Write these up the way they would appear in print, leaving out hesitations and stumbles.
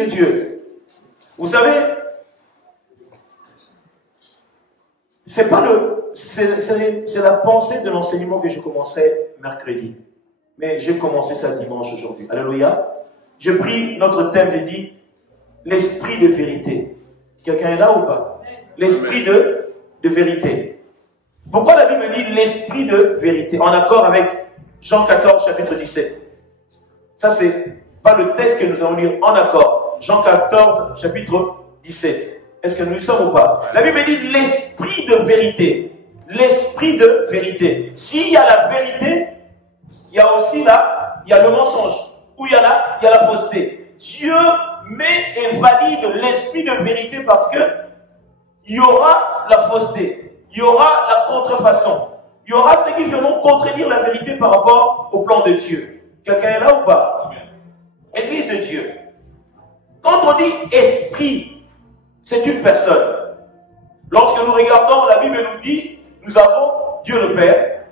de Dieu. Vous savez, c'est la pensée de l'enseignement que je commencerai mercredi. Mais j'ai commencé ça dimanche aujourd'hui. Alléluia. Je prie notre thème, j'ai dit, l'esprit de vérité. Quelqu'un est là ou pas? L'esprit de vérité. Pourquoi la Bible dit l'esprit de vérité? En accord avec Jean 14, chapitre 17. Ça, c'est pas le texte que nous allons lire en accord. Jean 14, chapitre 17. Est-ce que nous y sommes ou pas? La Bible dit l'esprit de vérité. L'esprit de vérité. S'il y a la vérité, il y a aussi il y a le mensonge. Ou il y a la fausseté. Dieu met et valide l'esprit de vérité parce que il y aura la fausseté. Il y aura la contrefaçon. Il y aura ceux qui viendront contredire la vérité par rapport au plan de Dieu. Quelqu'un est là ou pas? Église de Dieu. Quand on dit esprit, c'est une personne. Lorsque nous regardons, la Bible nous dit, nous avons Dieu le Père,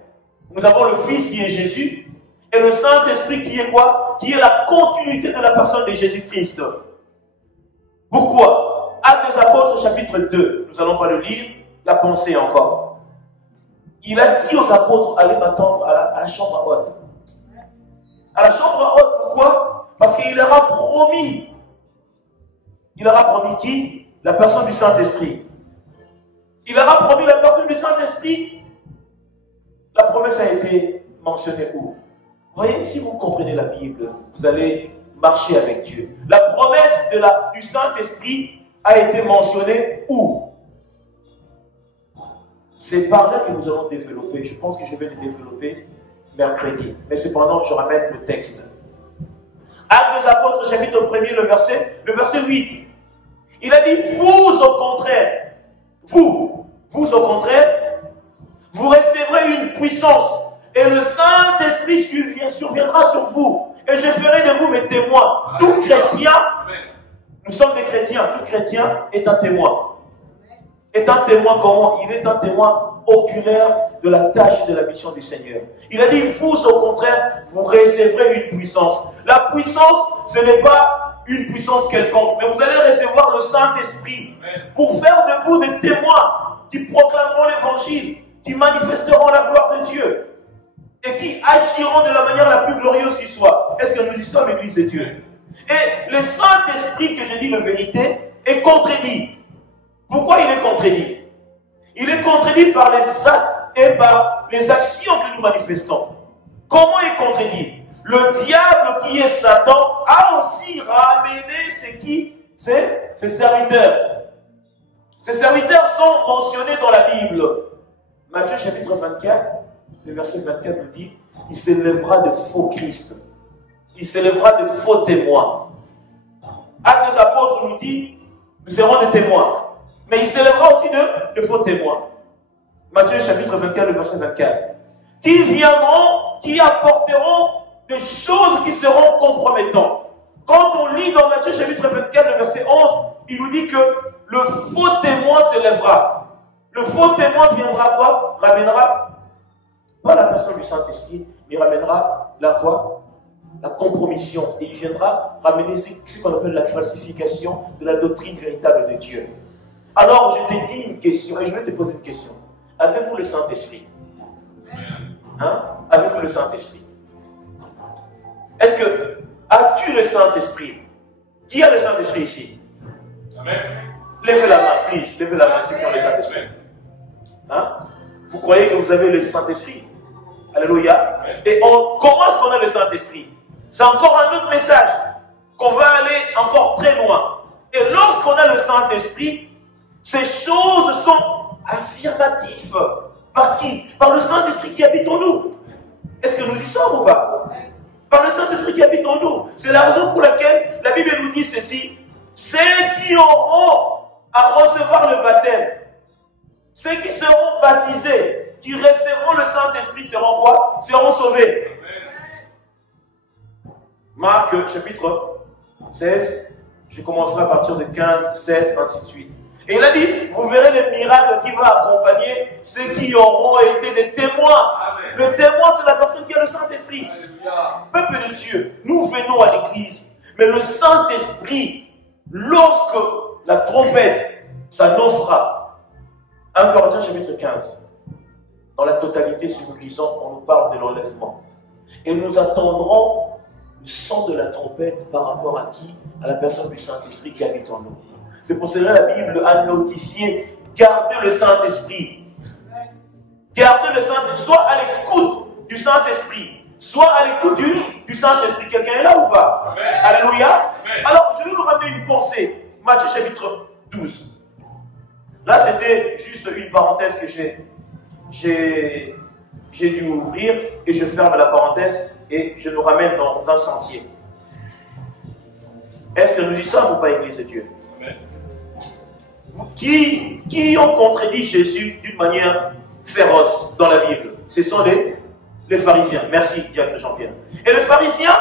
nous avons le Fils qui est Jésus, et le Saint-Esprit qui est quoi? Qui est la continuité de la personne de Jésus-Christ. Pourquoi? Actes des Apôtres, chapitre 2, nous n'allons pas le lire, la pensée encore. Il a dit aux apôtres, allez m'attendre à la chambre haute. À la chambre haute, pourquoi? Parce qu'il leur a promis. Il leur a promis qui? La personne du Saint-Esprit. Il leur a promis la personne du Saint-Esprit. La promesse a été mentionnée où? Vous voyez, si vous comprenez la Bible, vous allez marcher avec Dieu. La promesse du Saint-Esprit a été mentionnée où? C'est par là que nous allons développer. Je pense que je vais le développer mercredi. Mais cependant, je ramène le texte. Actes des Apôtres, chapitre 1er, le verset 8. Il a dit, vous au contraire, vous au contraire, vous recevrez une puissance et le Saint-Esprit surviendra sur vous et je ferai de vous mes témoins. Tout chrétien, nous sommes des chrétiens, tout chrétien est un témoin. Est un témoin comment? Il est un témoin oculaire de la tâche et de la mission du Seigneur. Il a dit, vous au contraire, vous recevrez une puissance. La puissance, ce n'est pas une puissance quelconque, mais vous allez recevoir le Saint-Esprit pour faire de vous des témoins qui proclameront l'évangile, qui manifesteront la gloire de Dieu et qui agiront de la manière la plus glorieuse qui soit. Est-ce que nous y sommes, Église de Dieu? Et le Saint-Esprit, que je dis la vérité, est contredit. Pourquoi il est contredit? Il est contredit par les actes et par les actions que nous manifestons. Comment il est contredit? Le diable qui est Satan a aussi ramené ses serviteurs. Ces serviteurs sont mentionnés dans la Bible. Matthieu chapitre 24, le verset 24 nous dit, il s'élèvera de faux Christ. Il s'élèvera de faux témoins. Actes des Apôtres nous dit, nous serons des témoins. Mais il s'élèvera aussi de faux témoins. Matthieu chapitre 24, le verset 24. Qui viendront, qui apporteront des choses qui seront compromettantes. Quand on lit dans Matthieu chapitre 24, le verset 11, il nous dit que le faux témoin s'élèvera. Le faux témoin viendra quoi? Ramènera pas la personne du Saint-Esprit, mais ramènera la quoi? La compromission. Et il viendra ramener ce qu'on appelle la falsification de la doctrine véritable de Dieu. Alors je te dis une question, et je vais te poser une question. Avez-vous le Saint-Esprit? Hein? Avez-vous le Saint-Esprit? Est-ce que, as-tu le Saint-Esprit? Qui a le Saint-Esprit ici? Amen. Levez la main, please. Levez la main ceux qui ont le Saint-Esprit. Hein? Vous croyez que vous avez le Saint-Esprit? Alléluia. Et comment est-ce qu'on a le Saint-Esprit? C'est encore un autre message qu'on va aller encore très loin. Et lorsqu'on a le Saint-Esprit, ces choses sont affirmatives. Par qui? Par le Saint-Esprit qui habite en nous. Est-ce que nous y sommes ou pas? Par le Saint-Esprit qui habite en nous. C'est la raison pour laquelle la Bible nous dit ceci. Ceux qui auront à recevoir le baptême, ceux qui seront baptisés, qui recevront le Saint-Esprit seront quoi? Seront sauvés. Marc chapitre 16, je commencerai à partir de 15, 16, ainsi de suite. Et il a dit, vous verrez les miracles qui vont accompagner ceux qui auront été des témoins. Amen. Le témoin, c'est la personne qui a le Saint-Esprit. Peuple de Dieu, nous venons à l'église, mais le Saint-Esprit lorsque la trompette s'annoncera, 1 Corinthiens chapitre 15, dans la totalité, si nous lisons, on nous parle de l'enlèvement. Et nous attendrons le son de la trompette par rapport à qui? À la personne du Saint-Esprit qui habite en nous. C'est pour cela que la Bible a notifié, gardez le Saint-Esprit. Gardez le Saint-Esprit, soit à l'écoute du Saint-Esprit, soit à l'écoute du Saint-Esprit. Quelqu'un est là ou pas? Amen. Alléluia. Amen. Alors, je vais vous ramener une pensée. Matthieu chapitre 12. Là, c'était juste une parenthèse que j'ai dû ouvrir et je ferme la parenthèse et je nous ramène dans un sentier. Est-ce que nous y sommes ou pas, Église de Dieu? Amen. Qui ont contredit Jésus d'une manière féroce dans la Bible? Ce sont les pharisiens. Merci, diacre Jean-Pierre. Et les pharisiens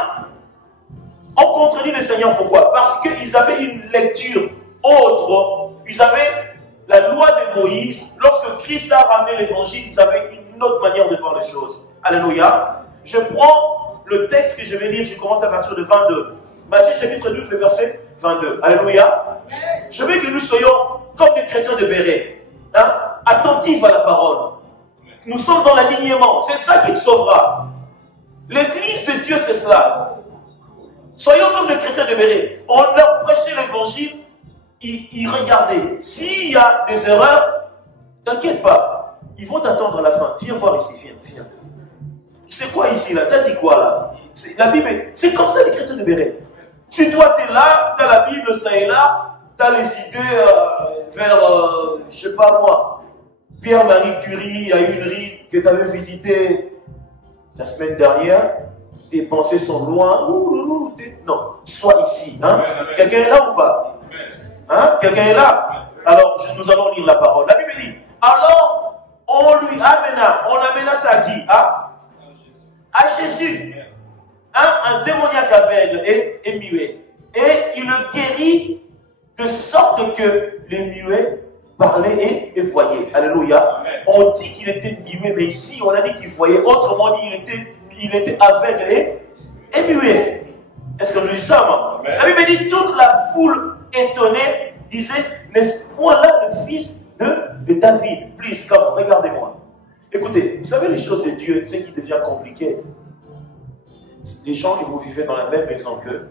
ont contredit le Seigneur. Pourquoi? Parce qu'ils avaient une lecture autre. Ils avaient la loi de Moïse. Lorsque Christ a ramené l'évangile, ils avaient une autre manière de voir les choses. Alléluia. Je prends le texte que je vais lire. Je commence à partir de 22. Matthieu chapitre 12, le verset 22. Alléluia. Je veux que nous soyons comme les chrétiens de Béret, hein, attentifs à la parole. Nous sommes dans l'alignement. C'est ça qui te sauvera. L'église de Dieu, c'est cela. Soyons comme les chrétiens de Béret. On leur prêchait l'évangile, ils regardaient. S'il y a des erreurs, t'inquiète pas. Ils vont t'attendre à la fin. Viens voir ici, viens. C'est quoi ici, là? T'as dit quoi, là? La Bible, c'est comme ça les chrétiens de Béret. Si toi, tu es là, tu as la Bible, ça est là, tu as les idées vers, je sais pas moi, Pierre-Marie Curie, il y a une rite que tu avais visitée la semaine dernière, tes pensées sont loin, non, sois ici. Hein? Quelqu'un est là ou pas? Hein? Quelqu'un est là? Alors, nous allons lire la parole. La Bible dit, alors, on lui amena ça à qui? À Jésus. Un démoniaque aveugle et muet. Et il le guérit de sorte que les muets parlaient et voyaient. Alléluia. Amen. On dit qu'il était muet, mais ici on a dit qu'il voyait. Autrement dit, il était aveugle et muet. Est-ce que nous disons ça? La Bible dit, toute la foule étonnée disait, n'est-ce point là le fils de David? Please, come, regardez-moi. Écoutez, vous savez les choses de Dieu, c'est qui devient compliqué. Les gens que vous vivez dans la même maison qu'eux,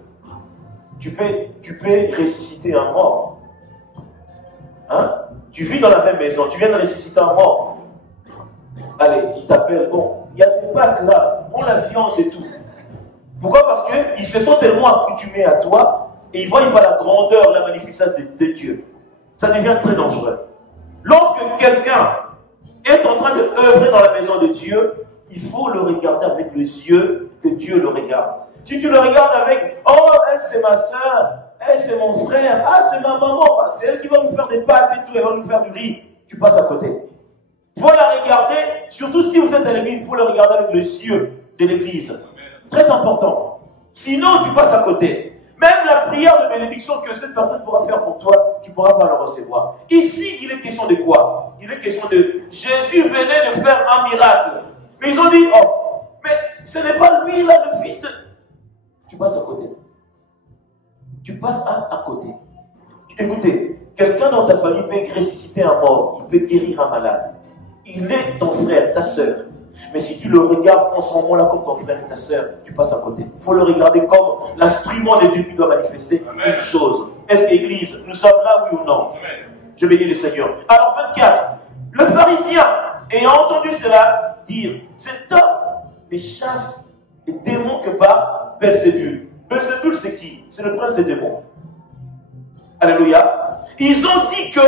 tu peux ressusciter un mort. Hein? Tu vis dans la même maison, tu viens de ressusciter un mort. Allez, il t'appelle, bon, il y a des pâtes là, prends la viande et tout. Pourquoi? Parce qu'ils se sont tellement accoutumés à toi et ils ne voient pas la grandeur, la magnificence de Dieu. Ça devient très dangereux. Lorsque quelqu'un est en train d'œuvrer dans la maison de Dieu, il faut le regarder avec les yeux que Dieu le regarde. Si tu le regardes avec, oh, elle c'est ma soeur, elle c'est mon frère, ah c'est ma maman, c'est elle qui va nous faire des pâtes et tout, elle va nous faire du riz, tu passes à côté. Il faut la regarder, surtout si vous êtes à l'église, il faut le regarder avec les yeux de l'église. Très important. Sinon, tu passes à côté. Même la prière de bénédiction que cette personne pourra faire pour toi, tu ne pourras pas le recevoir. Ici, il est question de quoi? Il est question de Jésus venait de faire un miracle. Mais ils ont dit, oh, mais ce n'est pas lui là, le fils de... Tu passes à côté. Tu passes à côté. Écoutez, quelqu'un dans ta famille peut ressusciter un mort, il peut guérir un malade. Il est ton frère, ta soeur. Mais si tu le regardes en ce moment-là comme ton frère et ta soeur, tu passes à côté. Il faut le regarder comme l'instrument de Dieu qui doit manifester Amen. Une chose. Est-ce qu'Église, nous sommes là, oui ou non? Amen. Je bénis le Seigneur. Alors 24, le pharisien, ayant entendu cela, dire, cet homme ne chasse les démons que par Belzébul. Belzébul, c'est qui? C'est le prince des démons. Alléluia. Ils ont dit que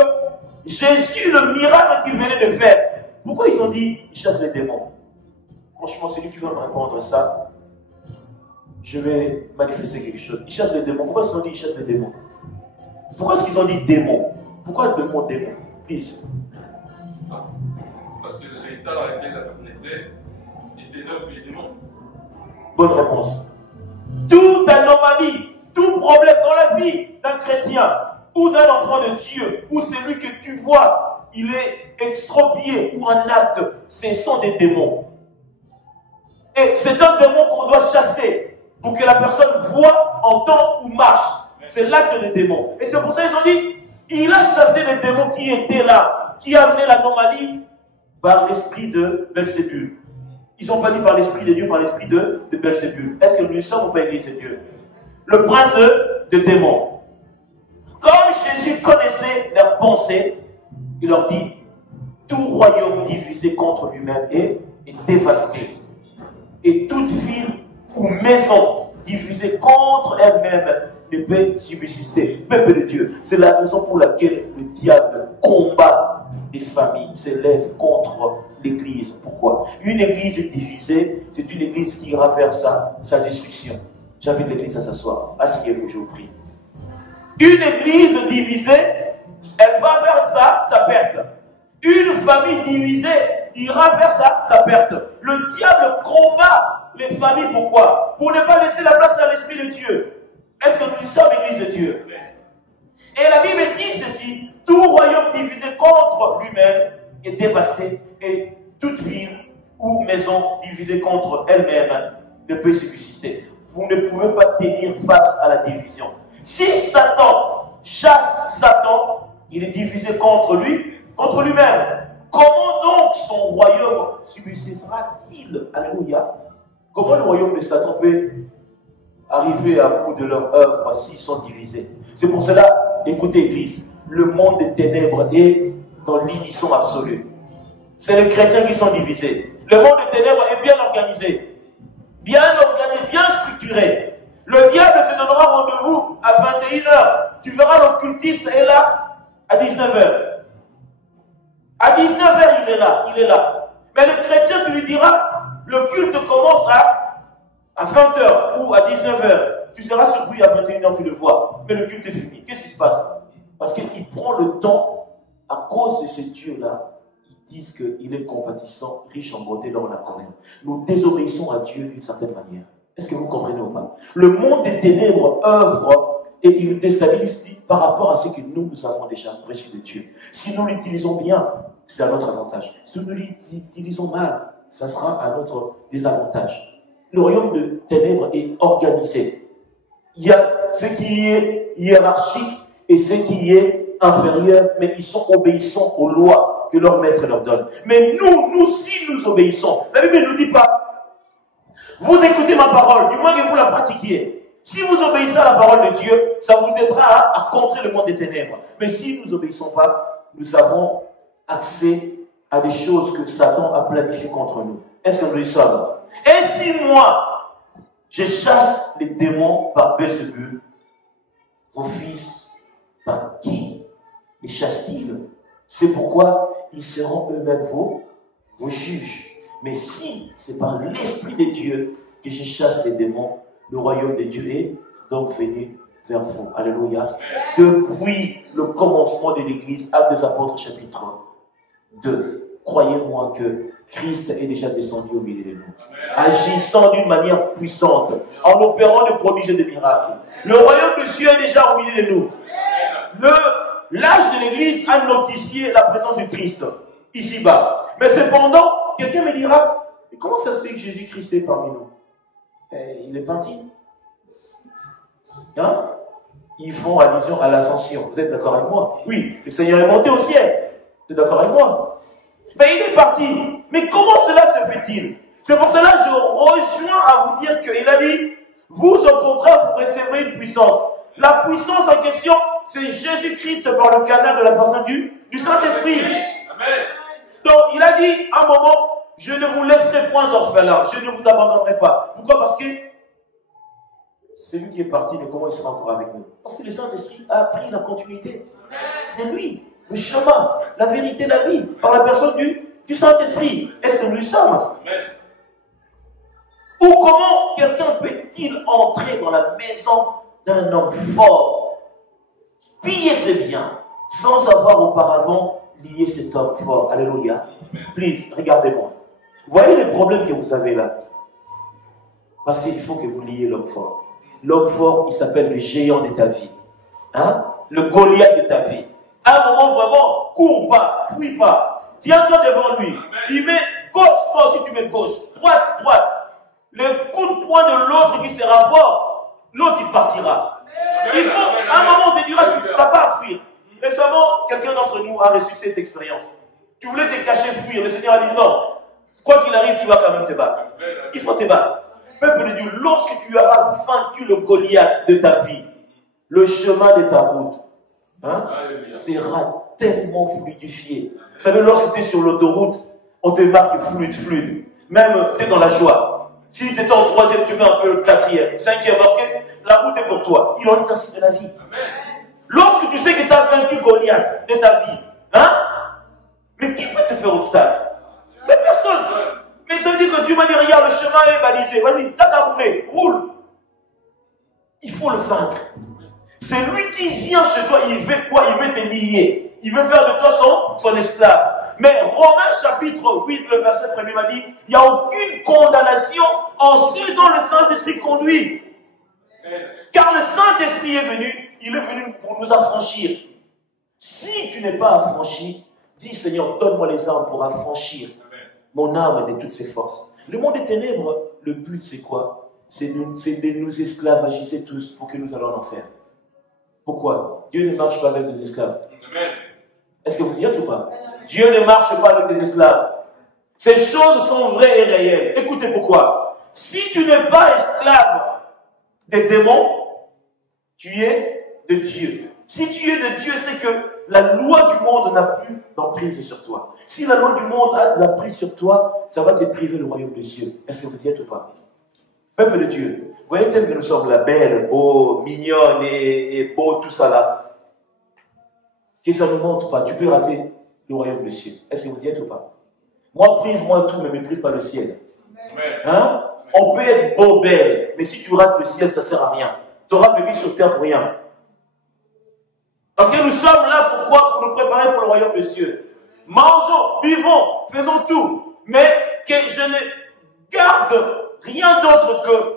Jésus, le miracle qu'il venait de faire, pourquoi ils ont dit il chasse les démons? Franchement, c'est lui qui va me répondre à ça. Je vais manifester quelque chose. Il chasse les démons. Pourquoi ils ont dit il chasse les démons? Pourquoi est-ce qu'ils ont dit démons? Pourquoi le mot démon? Please. Parce que l'état dans lequel la personne était l'œuvre des démons. Bonne réponse. Toute anomalie, tout problème dans la vie d'un chrétien ou d'un enfant de Dieu, ou celui que tu vois, il est extropié ou un acte, ce sont des démons. Et c'est un démon qu'on doit chasser pour que la personne voie, entende ou marche. C'est l'acte des démons. Et c'est pour ça qu'ils ont dit, il a chassé les démons qui étaient là, qui amenaient l'anomalie par l'esprit de Belzébul. Ils n'ont pas dit par l'esprit de Dieu, par l'esprit de Belzébul. Est-ce que nous sommes ou pas Église de Dieu? Le prince de démons. Comme Jésus connaissait leurs pensées, il leur dit, tout royaume divisé contre lui-même est dévasté. Et toute ville ou maison divisée contre elle-même ne peut subsister. Peuple de Dieu, c'est la raison pour laquelle le diable combat les familles, s'élève contre l'église. Pourquoi? Une église divisée, c'est une église qui ira vers sa destruction. J'invite l'église à s'asseoir. Asseyez-vous, je vous prie. Une église divisée, elle va vers sa perte. Une famille divisée ira vers sa perte. Le diable combat les familles. Pourquoi? Pour ne pas laisser la place à l'Esprit de Dieu. Est-ce que nous sommes l'église de Dieu? Et la Bible dit ceci, tout royaume divisé contre lui-même est dévasté, et toute ville ou maison divisée contre elle-même ne peut subsister. Vous ne pouvez pas tenir face à la division. Si Satan chasse Satan, il est divisé contre lui-même. Comment donc son royaume subsistera-t-il? Alléluia. Comment le royaume de Satan peut arriver à bout de leur œuvre s'ils sont divisés? C'est pour cela, écoutez Église, le monde des ténèbres est dans l'unisson absolue. C'est les chrétiens qui sont divisés. Le monde des ténèbres est bien organisé, bien structuré. Le diable te donnera rendez-vous à 21 h. Tu verras l'occultiste est là à 19 h. À 19 h, il est là. Mais le chrétien, tu lui diras, le culte commence à 20 h ou à 19 h. Tu seras surpris à 21 h, tu le vois. Mais le culte est fini. Qu'est-ce qui se passe? Parce qu'il prend le temps, à cause de ce Dieu-là, ils disent qu'il est compatissant, riche en bonté, dans la colère. Nous désobéissons à Dieu d'une certaine manière. Est-ce que vous comprenez ou pas? Le monde des ténèbres œuvre et il nous déstabilise par rapport à ce que nous avons déjà reçu de Dieu. Si nous l'utilisons bien, c'est à notre avantage. Si nous l'utilisons mal, ça sera à notre désavantage. Le royaume de ténèbres est organisé. Il y a ce qui est hiérarchique et ce qui est inférieur, mais ils sont obéissants aux lois que leur maître leur donne. Mais nous, si nous obéissons, la Bible ne nous dit pas, vous écoutez ma parole, du moins que vous la pratiquiez. Si vous obéissez à la parole de Dieu, ça vous aidera à contrer le monde des ténèbres. Mais si nous n'obéissons pas, nous avons accès à des choses que Satan a planifiées contre nous. Est-ce que nous y sommes? Et si moi, je chasse les démons par Belzébul, vos fils, par qui les chassent-ils? C'est pourquoi ils seront eux-mêmes vos juges. Mais si c'est par l'Esprit de Dieu que je chasse les démons, le royaume de Dieu est donc venu vers vous. Alléluia. Depuis le commencement de l'Église, Actes des Apôtres, chapitre 2, croyez-moi que Christ est déjà descendu au milieu de nous, agissant d'une manière puissante, en opérant de prodiges et de miracles. Le royaume de Dieu est déjà au milieu de nous. L'âge de l'Église a notifié la présence du Christ ici-bas. Mais cependant, quelqu'un me dira, mais comment ça se fait que Jésus-Christ est parmi nous? Il est parti. Hein? Ils font allusion à l'ascension. Vous êtes d'accord avec moi? Oui, le Seigneur est monté au ciel. Vous êtes d'accord avec moi? Mais il est parti. Mais comment cela se fait-il? C'est pour cela que je rejoins à vous dire qu'il a dit, vous au contraire, vous recevrez une puissance. La puissance en question, c'est Jésus-Christ par le canal de la personne du Saint-Esprit. Amen. Donc, il a dit, à un moment, je ne vous laisserai point orphelin, je ne vous abandonnerai pas. Pourquoi? Parce que c'est lui qui est parti, mais comment il sera encore avec nous? Parce que le Saint-Esprit a pris la continuité. C'est lui, le chemin, la vérité, la vie, par la personne du Saint-Esprit. Est-ce que nous le sommes? Ou comment quelqu'un peut-il entrer dans la maison d'un homme fort, piller ses biens, sans avoir auparavant lié cet homme fort? Alléluia. Please, regardez-moi. Voyez les problèmes que vous avez là. Parce qu'il faut que vous liez l'homme fort. L'homme fort, il s'appelle le géant de ta vie. Hein? Le Goliath de ta vie. À un moment, vraiment, cours pas, fuis pas. Tiens-toi devant lui. Il met gauche, toi aussi tu mets gauche. Droite, droite. Le coup de poing de l'autre qui sera fort, l'autre il partira. Il faut, à un moment, on te dira, tu n'as pas à fuir. Récemment, quelqu'un d'entre nous a reçu cette expérience. Tu voulais te cacher, fuir. Le Seigneur a dit non. Quoi qu'il arrive, tu vas quand même te battre. Il faut te battre. Peuple de Dieu, lorsque tu auras vaincu le Goliath de ta vie, le chemin de ta route sera tellement fluidifié. Vous savez, lorsque tu es sur l'autoroute, on te marque fluide. Même tu es dans la joie. Si tu étais en troisième, tu mets un peu le quatrième, cinquième, parce que la route est pour toi. Il en est ainsi de la vie. Lorsque tu sais que tu as vaincu Goliath de ta vie, mais qui peut te faire obstacle? Mais personne. Mais ça veut dire que Dieu m'a dit, regarde, le chemin est balisé. Vas-y, t'as qu'à rouler, roule. Il faut le vaincre. C'est lui qui vient chez toi, il veut quoi? Il veut t'humilier. Il veut faire de toi son esclave. Mais Romains chapitre 8, le verset 1er m'a dit, il n'y a aucune condamnation en ceux dont le Saint-Esprit conduit. Car le Saint-Esprit est venu, il est venu pour nous affranchir. Si tu n'es pas affranchi, dis Seigneur, donne-moi les armes pour affranchir mon âme de toutes ses forces. Le monde des ténèbres, le but c'est quoi? C'est de nous esclavagiser tous pour que nous allons en enfer. Pourquoi? Dieu ne marche pas avec des esclaves. Est-ce que vous y êtes ou pas? Dieu ne marche pas avec des esclaves. Ces choses sont vraies et réelles. Écoutez pourquoi. Si tu n'es pas esclave des démons, tu es de Dieu. Si tu es de Dieu, c'est que la loi du monde n'a plus d'emprise sur toi. Si la loi du monde a de l'emprise sur toi, ça va te priver le royaume des cieux. Est-ce que vous y êtes ou pas? Peuple de Dieu, vous voyez tel que nous sommes là, belles, beaux, mignonnes et beaux, tout ça là. Que ça ne montre pas, tu peux rater le royaume des cieux. Est-ce que vous y êtes ou pas? Moi, prive-moi tout, mais ne prive pas le ciel. Hein? On peut être beau, belle, mais si tu rates le ciel, ça ne sert à rien. Tu auras vécu sur terre pour rien. Parce que nous sommes là, pourquoi? Pour nous préparer pour le royaume des cieux. Mangeons, buvons, faisons tout, mais que je ne garde rien d'autre que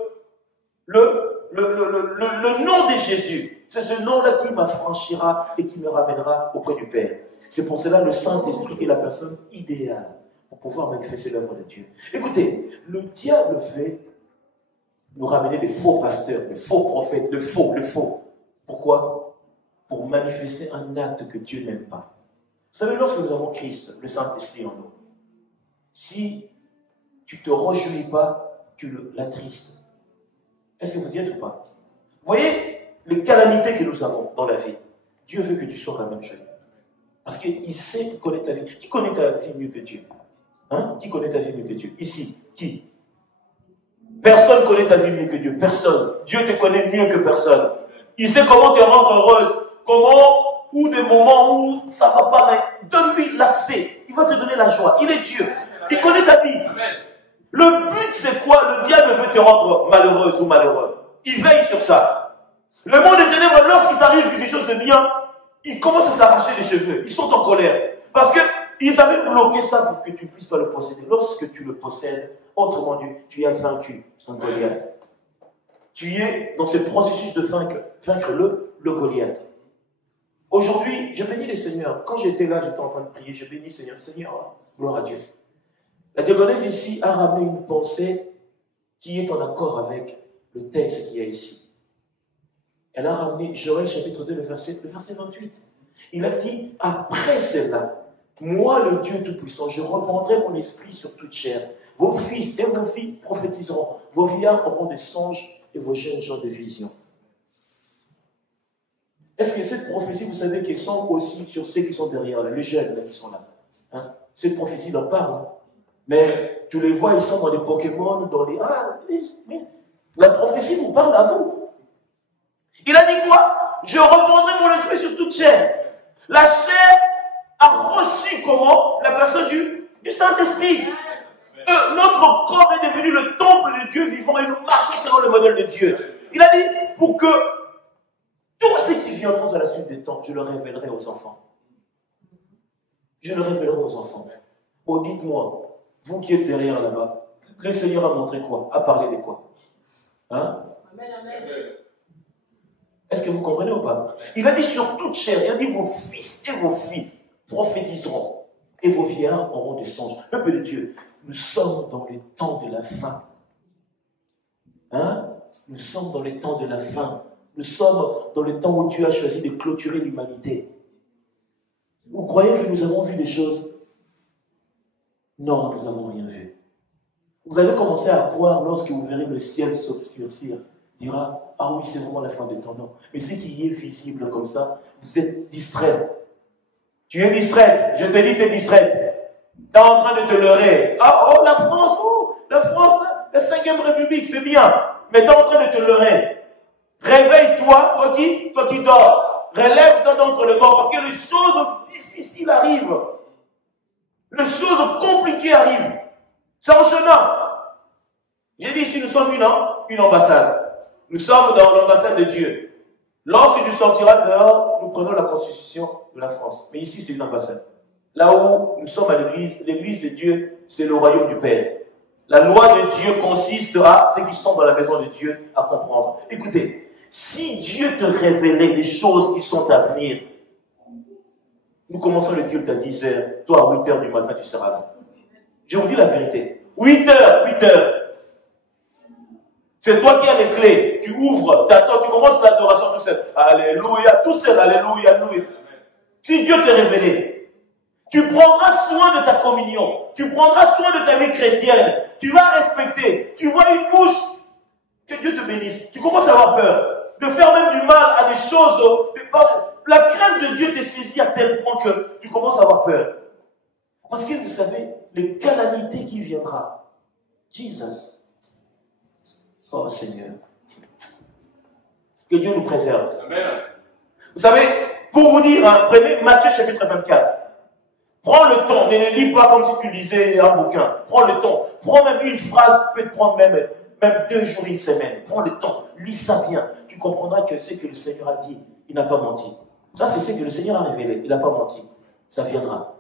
le nom de Jésus. C'est ce nom-là qui m'affranchira et qui me ramènera auprès du Père. C'est pour cela que le Saint-Esprit est la personne idéale pour pouvoir manifester l'œuvre de Dieu. Écoutez, le diable fait nous ramener des faux pasteurs, des faux prophètes, le faux. Pourquoi? Pour manifester un acte que Dieu n'aime pas. Vous savez, lorsque nous avons Christ, le Saint-Esprit en nous, si tu ne te réjouis pas, tu l'attristes. Est-ce que vous y êtes ou pas? Vous voyez les calamités que nous avons dans la vie. Dieu veut que tu sois la même chose. Parce qu'il sait, il connaît ta vie. Qui connaît ta vie mieux que Dieu? Qui connaît ta vie mieux que Dieu? Ici, qui? Personne ne connaît ta vie mieux que Dieu. Personne. Dieu te connaît mieux que personne. Il sait comment te rendre heureuse. Comment, ou des moments où ça ne va pas, mais donne-lui l'accès. Il va te donner la joie. Il est Dieu. Il connaît ta vie. Le but, c'est quoi? Le diable veut te rendre malheureuse ou malheureux. Il veille sur ça. Le monde des ténèbres, lorsqu'il t'arrive quelque chose de bien, ils commencent à s'arracher les cheveux. Ils sont en colère. Parce qu'ils avaient bloqué ça pour que tu ne puisses pas le posséder. Lorsque tu le possèdes, autrement dit, tu as vaincu un Goliath. Tu es dans ce processus de vaincre le Goliath. Aujourd'hui, je bénis le Seigneur. Quand j'étais là, j'étais en train de prier, je bénis le Seigneur. Seigneur, gloire à Dieu. La diaconesse ici a ramené une pensée qui est en accord avec le texte qu'il y a ici. Elle a ramené Joël chapitre 2, le verset 28. Il a dit, après cela, moi le Dieu Tout-Puissant, je répandrai mon esprit sur toute chair. Vos fils et vos filles prophétiseront. Vos vieillards auront des songes et vos jeunes gens des visions. Est-ce que cette prophétie, vous savez qu'elles sont aussi sur ceux qui sont derrière, les jeunes là, qui sont là. Cette prophétie leur parle. Mais tu les vois, ils sont dans les Pokémon, dans les... mais la prophétie vous parle à vous. Il a dit quoi? Je répandrai mon esprit sur toute chair. La chair a reçu comment? La personne du Saint-Esprit. Notre corps est devenu le temple de Dieu vivant et nous marchons selon le modèle de Dieu. Il a dit pour que tous ceux qui viendront à la suite des temps, je le révélerai aux enfants. Je le révélerai aux enfants. Bon, dites-moi, vous qui êtes derrière là-bas, le Seigneur a montré quoi? A parlé de quoi? Amen. Est-ce que vous comprenez ou pas? Il a dit sur toute chair, il a dit vos fils et vos filles prophétiseront et vos vieillards auront des songes. Peuple de Dieu, nous sommes dans les temps de la fin. Nous sommes dans les temps de la fin. Nous sommes dans le temps où Dieu a choisi de clôturer l'humanité. Vous croyez que nous avons vu des choses? Non, nous n'avons rien vu. Vous allez commencer à croire lorsque vous verrez le ciel s'obscurcir. Dira, ah oui, c'est vraiment la fin des temps. Non. Mais ce qui est visible comme ça, vous êtes distrait. Tu es distrait. Je te dis, tu es distrait. Tu es en train de te leurrer. Ah, oh, la France, la 5e République, c'est bien. Mais tu es en train de te leurrer. Réveille-toi, toi qui dors. Relève-toi d'entre le corps, parce que les choses difficiles arrivent. Les choses compliquées arrivent. C'est en chemin. J'ai dit, si nous sommes une ambassade. Nous sommes dans l'ambassade de Dieu. Lorsque tu sortiras dehors, nous prenons la constitution de la France. Mais ici, c'est une ambassade. Là où nous sommes à l'église de Dieu, c'est le royaume du Père. La loi de Dieu consiste à ceux qui sont dans la maison de Dieu à comprendre. Écoutez, si Dieu te révélait les choses qui sont à venir, nous commençons le culte à 10h, toi à 8h du matin, tu seras là. Je vous dis la vérité. 8h. C'est toi qui as les clés. Tu ouvres, tu attends, tu commences l'adoration tout seul. Alléluia, tout seul, alléluia, alléluia. Si Dieu t'a révélé, tu prendras soin de ta communion. Tu prendras soin de ta vie chrétienne. Tu vas respecter. Tu vois une mouche, que Dieu te bénisse. Tu commences à avoir peur. De faire même du mal à des choses. La crainte de Dieu te saisit à tel point que tu commences à avoir peur. Parce que vous savez, les calamités qui viendra. Jesus. Oh Seigneur. Que Dieu nous préserve. Amen. Vous savez, pour vous dire, hein, prenez Matthieu chapitre 24. Prends le temps, ne le lis pas comme si tu lisais un bouquin. Prends le temps. Prends même une phrase, peut te prendre même 2 jours, une semaine. Prends le temps, lis ça bien. Tu comprendras que c'est que le Seigneur a dit. Il n'a pas menti. Ça, c'est ce que le Seigneur a révélé. Il n'a pas menti. Ça viendra.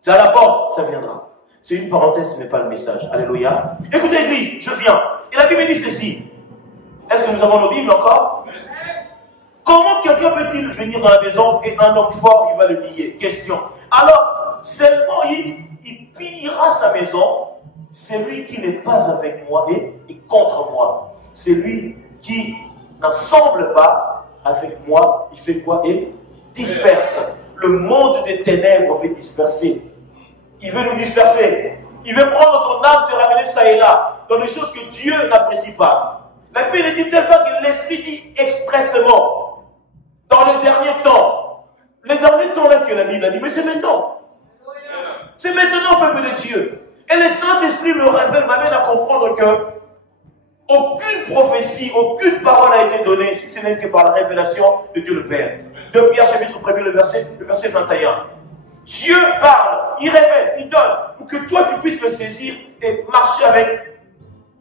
C'est à la porte, ça viendra. C'est une parenthèse, ce n'est pas le message. Alléluia. Écoutez, Église, je viens. Et la Bible dit ceci. Est-ce que nous avons nos Bibles encore? Comment quelqu'un peut-il venir dans la maison et un homme fort, il va le lier? Question. Alors, seulement il pillera sa maison, celui qui n'est pas avec moi et contre moi. Celui qui n'ensemble pas avec moi, il fait quoi? Et disperse. Le monde des ténèbres veut disperser. Il veut nous disperser. Il veut prendre ton âme, te ramener ça et là, dans des choses que Dieu n'apprécie pas. La Bible dit tellement que l'Esprit dit expressement, dans les derniers temps. Les derniers temps là que la Bible a dit, mais c'est maintenant. C'est maintenant, peuple de Dieu. Et le Saint-Esprit me révèle, m'amène à comprendre que aucune prophétie, aucune parole a été donnée, si ce n'est que par la révélation de Dieu le Père. 2 Pierre chapitre 1er, le verset 21. Dieu parle, il révèle, il donne, pour que toi tu puisses le saisir et marcher avec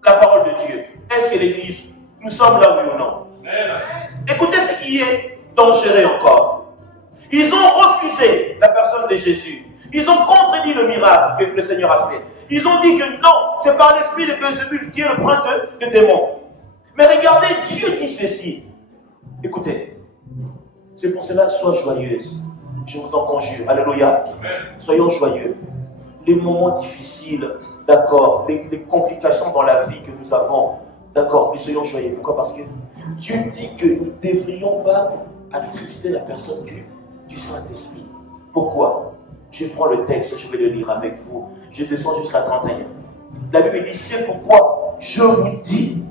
la parole de Dieu. Est-ce que l'Église, nous sommes là, oui ou non? Écoutez ce qui est dangereux encore. Ils ont refusé la personne de Jésus. Ils ont contredit le miracle que le Seigneur a fait. Ils ont dit que non, c'est par l'esprit de Bézébul qui est le prince de démons. Mais regardez, Dieu dit ceci. Écoutez, c'est pour cela, sois joyeuse. Je vous en conjure. Alléluia. Soyons joyeux. Les moments difficiles, d'accord, les complications dans la vie que nous avons, d'accord, mais soyons joyeux. Pourquoi? Parce que Dieu dit que nous ne devrions pas attrister la personne du Saint-Esprit. Pourquoi? Je prends le texte, je vais le lire avec vous. Je descends jusqu'à 31. La Bible dit, c'est pourquoi je vous dis,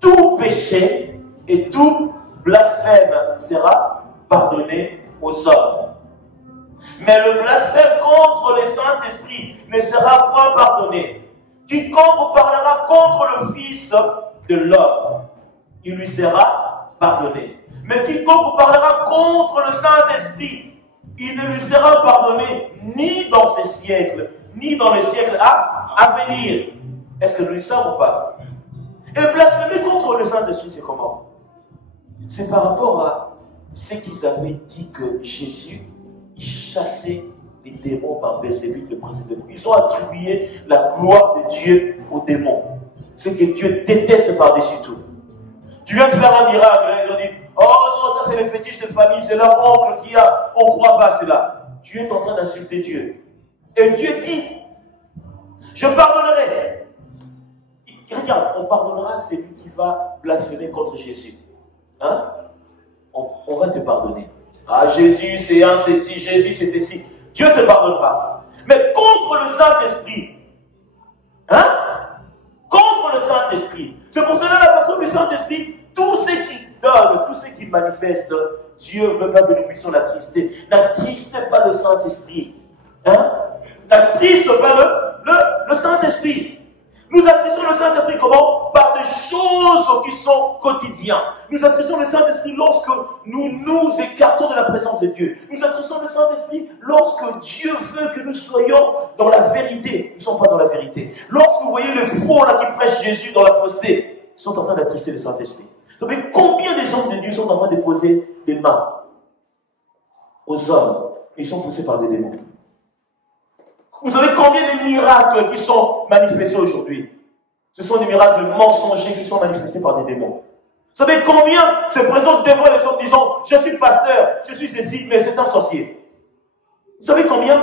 tout péché et tout blasphème sera pardonné aux hommes. Mais le blasphème contre le Saint-Esprit ne sera point pardonné. Quiconque parlera contre le Fils de l'homme, il lui sera pardonné. Mais quiconque parlera contre le Saint-Esprit, il ne lui sera pardonné ni dans ces siècles, ni dans les siècles à venir. Est-ce que nous le savons ou pas? Et blasphémer contre le Saint-Esprit, c'est comment? C'est par rapport à ce qu'ils avaient dit que Jésus, il chassait les démons par Bézébul, le prince des démons. Ils ont attribué la gloire de Dieu aux démons. C'est que Dieu déteste par-dessus tout. Tu viens de faire un miracle, ils ont dit, oh non, ça c'est les fétiches de famille, c'est leur oncle qui a, on ne croit pas cela. Tu es en train d'insulter Dieu. Et Dieu dit, je pardonnerai. Regarde, on pardonnera celui qui va blasphémer contre Jésus. hein, on va te pardonner. Ah, Jésus, c'est un, c'est ci, Jésus, c'est ceci. Dieu te pardonnera. Mais contre le Saint-Esprit, hein, contre le Saint-Esprit. C'est pour cela la personne du Saint-Esprit, tout ce qui donne, tout ce qui manifeste, Dieu ne veut pas que nous puissions l'attrister. N'attristez pas le Saint-Esprit. Hein? N'attriste pas le Saint-Esprit. Nous attristons le Saint-Esprit comment? Par des choses qui sont quotidiennes. Nous attristons le Saint-Esprit lorsque nous nous écartons de la présence de Dieu. Nous attristons le Saint-Esprit lorsque Dieu veut que nous soyons dans la vérité. Nous ne sommes pas dans la vérité. Lorsque vous voyez le faux là qui prêche Jésus dans la fausseté, ils sont en train d'attrister le Saint-Esprit. Vous savez combien des hommes de Dieu sont en train de poser des mains aux hommes et ils sont poussés par des démons? Vous savez combien de miracles qui sont manifestés aujourd'hui? Ce sont des miracles mensongers qui sont manifestés par des démons. Vous savez combien se présentent devant les hommes disant je suis pasteur, je suis ceci, mais c'est un sorcier. Vous savez combien?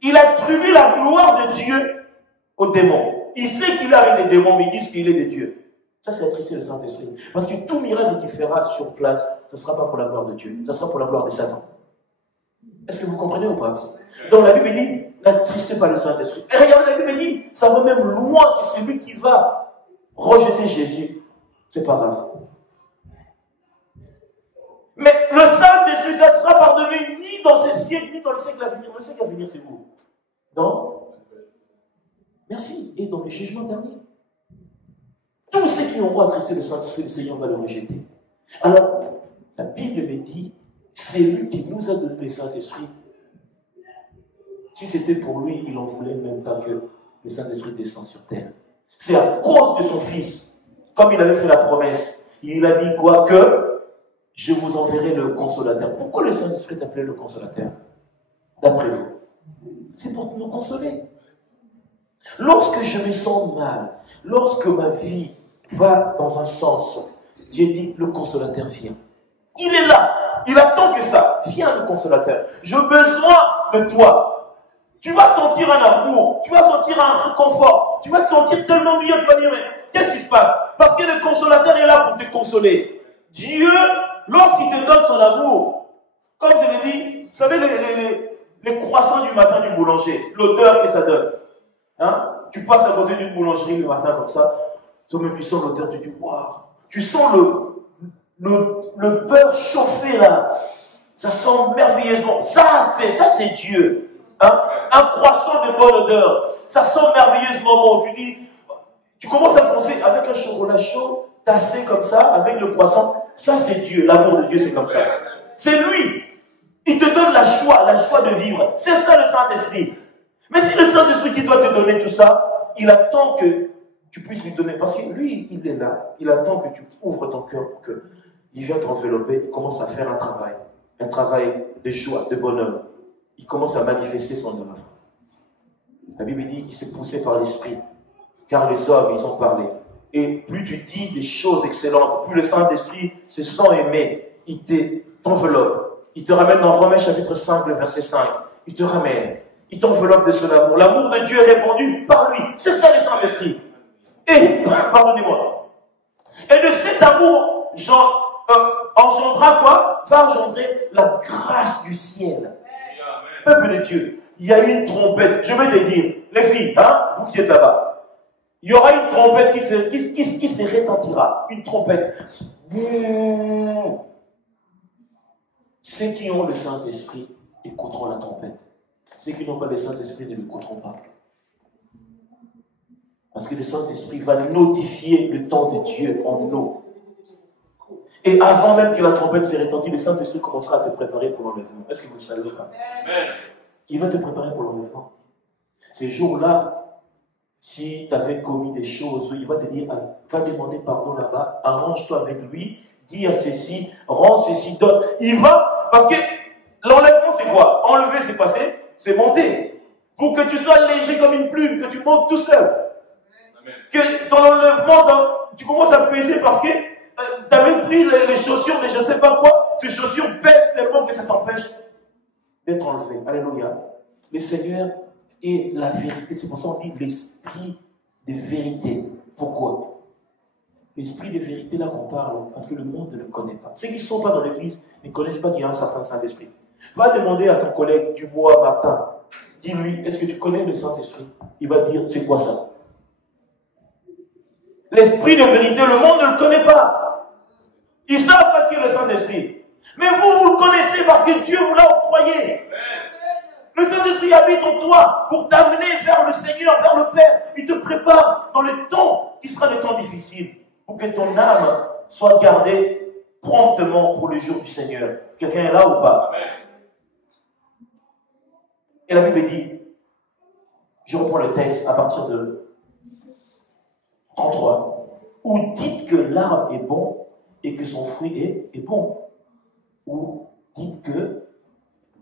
Il attribue la gloire de Dieu aux démons. Il sait qu'il est avec des démons, mais il dit qu'il est de Dieu. Ça, c'est attrister le Saint-Esprit. Parce que tout miracle qu'il fera sur place, ce ne sera pas pour la gloire de Dieu, ce sera pour la gloire de Satan. Est-ce que vous comprenez ou pas? Donc la Bible dit, n'attristez pas le Saint-Esprit. Et regardez, la Bible dit, ça va même loin que celui qui va rejeter Jésus. C'est pas grave. Mais le Saint-Esprit, ça ne sera pardonné ni dans ces siècles, ni dans le siècle à venir. Le siècle à venir, c'est vous. Non? Merci. Et dans le jugement dernier. Tous ceux qui auront attristé le Saint-Esprit, le Seigneur va le rejeter. Alors, la Bible me dit, c'est lui qui nous a donné le Saint-Esprit. Si c'était pour lui, il n'en voulait même pas que le Saint-Esprit descende sur terre. C'est à cause de son Fils, comme il avait fait la promesse. Il a dit quoi? Que je vous enverrai le Consolateur. Pourquoi le Saint-Esprit est appelé le Consolateur? D'après vous? C'est pour nous consoler. Lorsque je me sens mal, lorsque ma vie va dans un sens, Dieu dit, le Consolateur vient. Il est là. Il attend que ça. Viens le Consolateur. J'ai besoin de toi. Tu vas sentir un amour, tu vas sentir un réconfort, tu vas te sentir tellement mieux, tu vas dire, mais qu'est-ce qui se passe? Parce que le Consolateur est là pour te consoler. Dieu, lorsqu'il te donne son amour, comme je l'ai dit, vous savez les croissants du matin du boulanger, l'odeur que ça donne. Hein? Tu passes à côté d'une boulangerie le matin comme ça, toi-même tu sens l'odeur, tu dis, waouh, tu sens le beurre chauffé là, ça sent merveilleusement. Ça c'est Dieu. Hein? Un croissant de bonne odeur, ça sent merveilleusement bon. Tu commences à penser avec un chocolat chaud, tassé comme ça, avec le croissant, ça c'est Dieu, l'amour de Dieu c'est comme ça. C'est lui. Il te donne la joie de vivre. C'est ça le Saint-Esprit. Mais si le Saint-Esprit qui doit te donner tout ça, il attend que tu puisses lui donner. Parce que lui, il est là. Il attend que tu ouvres ton cœur pour qu'il vienne t'envelopper. Il commence à faire un travail de joie, de bonheur. Il commence à manifester son œuvre. La Bible dit, il s'est poussé par l'Esprit. Car les hommes, ils ont parlé. Et plus tu dis des choses excellentes, plus le Saint-Esprit se sent aimé. Il t'enveloppe. Il te ramène dans Romains chapitre 5, le verset 5. Il te ramène. Il t'enveloppe de son amour. L'amour de Dieu est répandu par lui. C'est ça le Saint-Esprit. Et, pardonnez-moi. Et de cet amour, engendra quoi? Va engendrer la grâce du ciel. Peuple de Dieu, il y a une trompette. Je vais te dire, les filles, hein, vous qui êtes là-bas, il y aura une trompette qui se retentira. Une trompette. Ceux qui ont le Saint-Esprit écouteront la trompette. Ceux qui n'ont pas le Saint-Esprit ne l'écouteront pas. Parce que le Saint-Esprit va notifier le temps de Dieu en nous. Et avant même que la trompette se retentisse, le Saint-Esprit commencera à te préparer pour l'enlèvement. Est-ce que vous le savez pas? Il va te préparer pour l'enlèvement. Ces jours-là, si tu avais commis des choses, il va te dire, va demander pardon là-bas, arrange-toi avec lui, dis à ceci, rends ceci, donne. Il va, parce que l'enlèvement c'est quoi? Enlever c'est passer, c'est monter. Pour que tu sois léger comme une plume, que tu montes tout seul. Amen. Que ton enlèvement, tu commences à peser parce que tu avais pris les chaussures de je ne sais pas quoi, ces chaussures pèsent tellement que ça t'empêche d'être enlevé. Alléluia. Le Seigneur est la vérité. C'est pour ça qu'on dit l'esprit de vérité. Pourquoi? L'esprit de vérité là qu'on parle, parce que le monde ne le connaît pas. Ceux qui ne sont pas dans l'église ne connaissent pas qu'il y a un certain Saint-Esprit. Va demander à ton collègue Dubois, Martin, dis-lui, est-ce que tu connais le Saint-Esprit? Il va dire, c'est quoi ça? L'esprit de vérité, le monde ne le connaît pas. Ils ne savent pas qui est le Saint-Esprit. Mais vous le connaissez parce que Dieu vous l'a octroyé. Le Saint-Esprit habite en toi pour t'amener vers le Seigneur, vers le Père. Il te prépare dans les temps qui sera des temps difficiles pour que ton âme soit gardée promptement pour le jour du Seigneur. Quelqu'un est là ou pas? Et la Bible dit, je reprends le texte à partir de 33, où dites que l'arbre est bon et que son fruit est bon. Ou dites que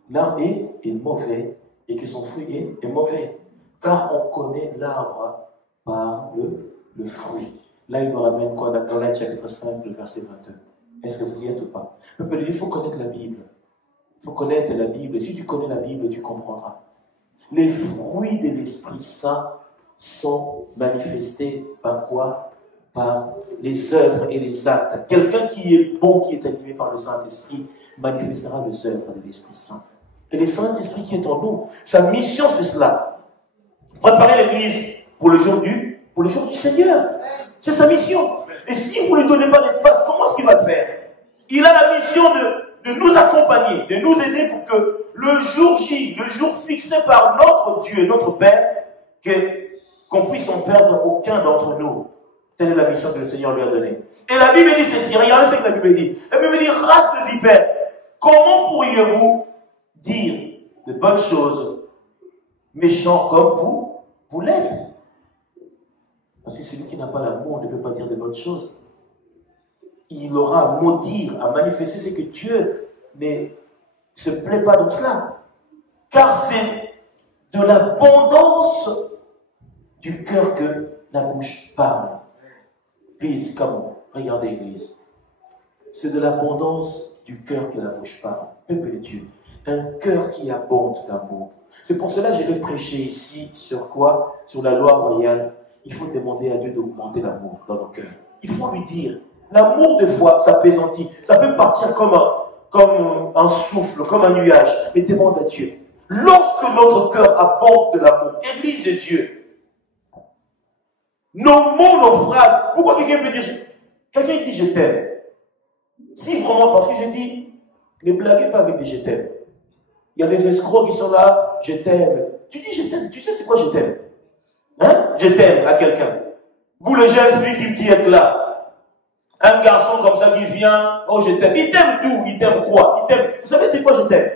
l'arbre est mauvais et que son fruit est mauvais. Car on connaît l'arbre par le fruit. Là, il me ramène quoi dans Galates chapitre 5, le verset 22. Est-ce que vous y êtes ou pas? Il faut connaître la Bible. Il faut connaître la Bible. Si tu connais la Bible, tu comprendras. Les fruits de l'Esprit Saint sont manifestés par quoi? Par les œuvres et les actes. Quelqu'un qui est bon, qui est animé par le Saint-Esprit, manifestera les œuvres de l'Esprit Saint. Et le Saint-Esprit qui est en nous, sa mission c'est cela. Préparer l'Église pour le jour du Seigneur. C'est sa mission. Et si vous ne lui donnez pas d'espace, comment est-ce qu'il va le faire? Il a la mission de nous accompagner, de nous aider pour que le jour J, le jour fixé par notre Dieu, notre Père, qu'on puisse en perdre aucun d'entre nous. Telle est la mission que le Seigneur lui a donnée. Et la Bible dit ceci, regardez ce que la Bible dit. La Bible dit, race de vipères, comment pourriez-vous dire de bonnes choses, méchants comme vous l'êtes? Parce que celui qui n'a pas l'amour ne peut pas dire de bonnes choses. Il aura à maudire, à manifester ce que Dieu ne se plaît pas dans cela. Car c'est de l'abondance du cœur que la bouche parle. Please, come on, regardez l'église. C'est de l'abondance du cœur que la bouche parle. Peuple de Dieu, un cœur qui abonde d'amour. C'est pour cela que je vais prêcher ici sur quoi? Sur la loi royale. Il faut demander à Dieu d'augmenter l'amour dans nos cœurs. Il faut lui dire. L'amour, des fois, ça paisantit. Ça peut partir comme un souffle, comme un nuage. Mais demande à Dieu. Lorsque notre cœur abonde de l'amour, Église de Dieu, nos mots, nos phrases, pourquoi quelqu'un peut dire, quelqu'un dit je t'aime? Si vraiment, parce que je dis, ne blaguez pas avec des je t'aime. Il y a des escrocs qui sont là, je t'aime. Tu dis je t'aime, tu sais c'est quoi je t'aime? Hein? Je t'aime à quelqu'un. Vous les jeunes filles qui êtes là, un garçon comme ça qui vient, oh je t'aime. Il t'aime d'où? Il t'aime quoi? Il t'aime. Vous savez c'est quoi je t'aime?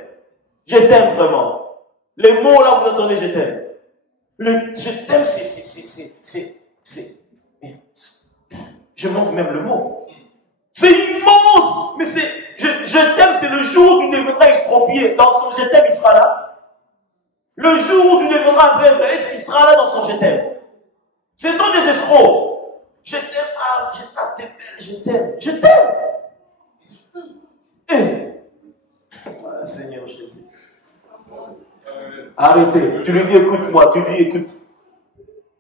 Je t'aime vraiment. Les mots là vous entendez je t'aime. Le je t'aime c'est je manque même le mot. C'est immense, mais c'est je t'aime, c'est le jour où tu deviendras exproprié. Dans son je t'aime, il sera là. Le jour où tu deviendras aveugle, est-ce qu'il sera là dans son je t'aime? Ce sont des escrocs. Je t'aime, t'es belle, je t'aime. Je t'aime. Ah, Seigneur Jésus. Arrêtez. Tu lui dis écoute-moi, tu lui dis écoute.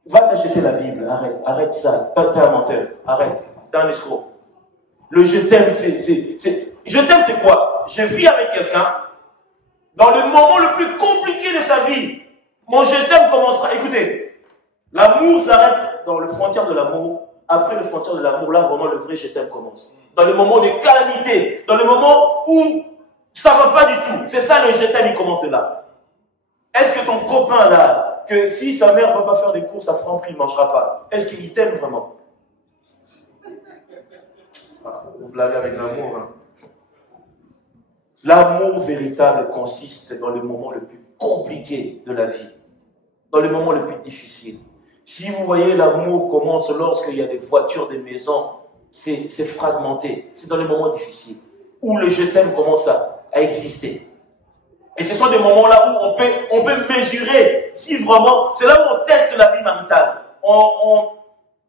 Va t'acheter la Bible, arrête ça. T'es un menteur, arrête. T'es un escroc. Le je t'aime, je t'aime, c'est quoi? Je vis avec quelqu'un dans le moment le plus compliqué de sa vie. Mon je t'aime commencera. Écoutez, l'amour s'arrête dans le frontière de l'amour. Après le frontière de l'amour, là, vraiment, le vrai je t'aime commence. Dans le moment de calamité, dans le moment où ça ne va pas du tout. C'est ça le je t'aime, il commence là. Est-ce que ton copain, là, que si sa mère ne va pas faire des courses à Franprix, il ne mangera pas, est-ce qu'il t'aime vraiment? Vous blaguez avec l'amour. Hein. L'amour véritable consiste dans le moment le plus compliqué de la vie, dans le moment le plus difficile. Si vous voyez l'amour commence lorsqu'il y a des voitures, des maisons, c'est fragmenté. C'est dans les moments difficiles où le je t'aime commence à exister. Et ce sont des moments là où on peut mesurer si vraiment, c'est là où on teste la vie maritale. On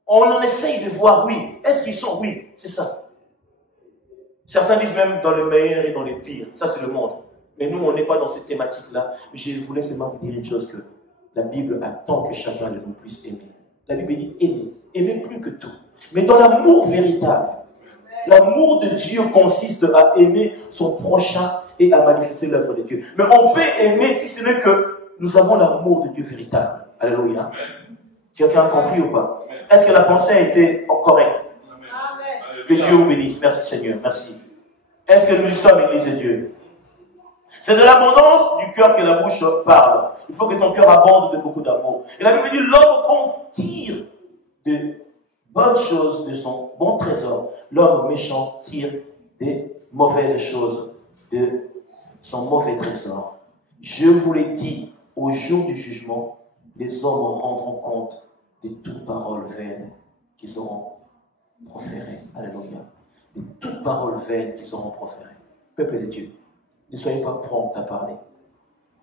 en essaye de voir, oui. Est-ce qu'ils sont? Oui, c'est ça. Certains disent même dans le meilleur et dans le pire. Ça, c'est le monde. Mais nous, on n'est pas dans cette thématique-là. Je voulais seulement vous dire une chose que la Bible attend que chacun de nous puisse aimer. La Bible dit aimer. Aimer plus que tout. Mais dans l'amour véritable, l'amour de Dieu consiste à aimer son prochain et à manifester l'œuvre de Dieu. Mais on peut aimer si ce n'est que nous avons l'amour de Dieu véritable. Alléluia. Quelqu'un a compris ou pas? Est-ce que la pensée a été correcte? Que Dieu vous bénisse. Merci Seigneur. Merci. Est-ce que nous sommes Église de Dieu? C'est de l'abondance du cœur que la bouche parle. Il faut que ton cœur abonde de beaucoup d'amour. Et la Bible dit, l'homme bon tire de bonnes choses de son bon trésor. L'homme méchant tire des mauvaises choses de son mauvais trésor. Je vous l'ai dit, au jour du jugement, les hommes rendront compte de toutes paroles vaines qu'ils auront proférées. Alléluia. De toutes paroles vaines qu'ils auront proférées. Peuple de Dieu, ne soyez pas prompt à parler.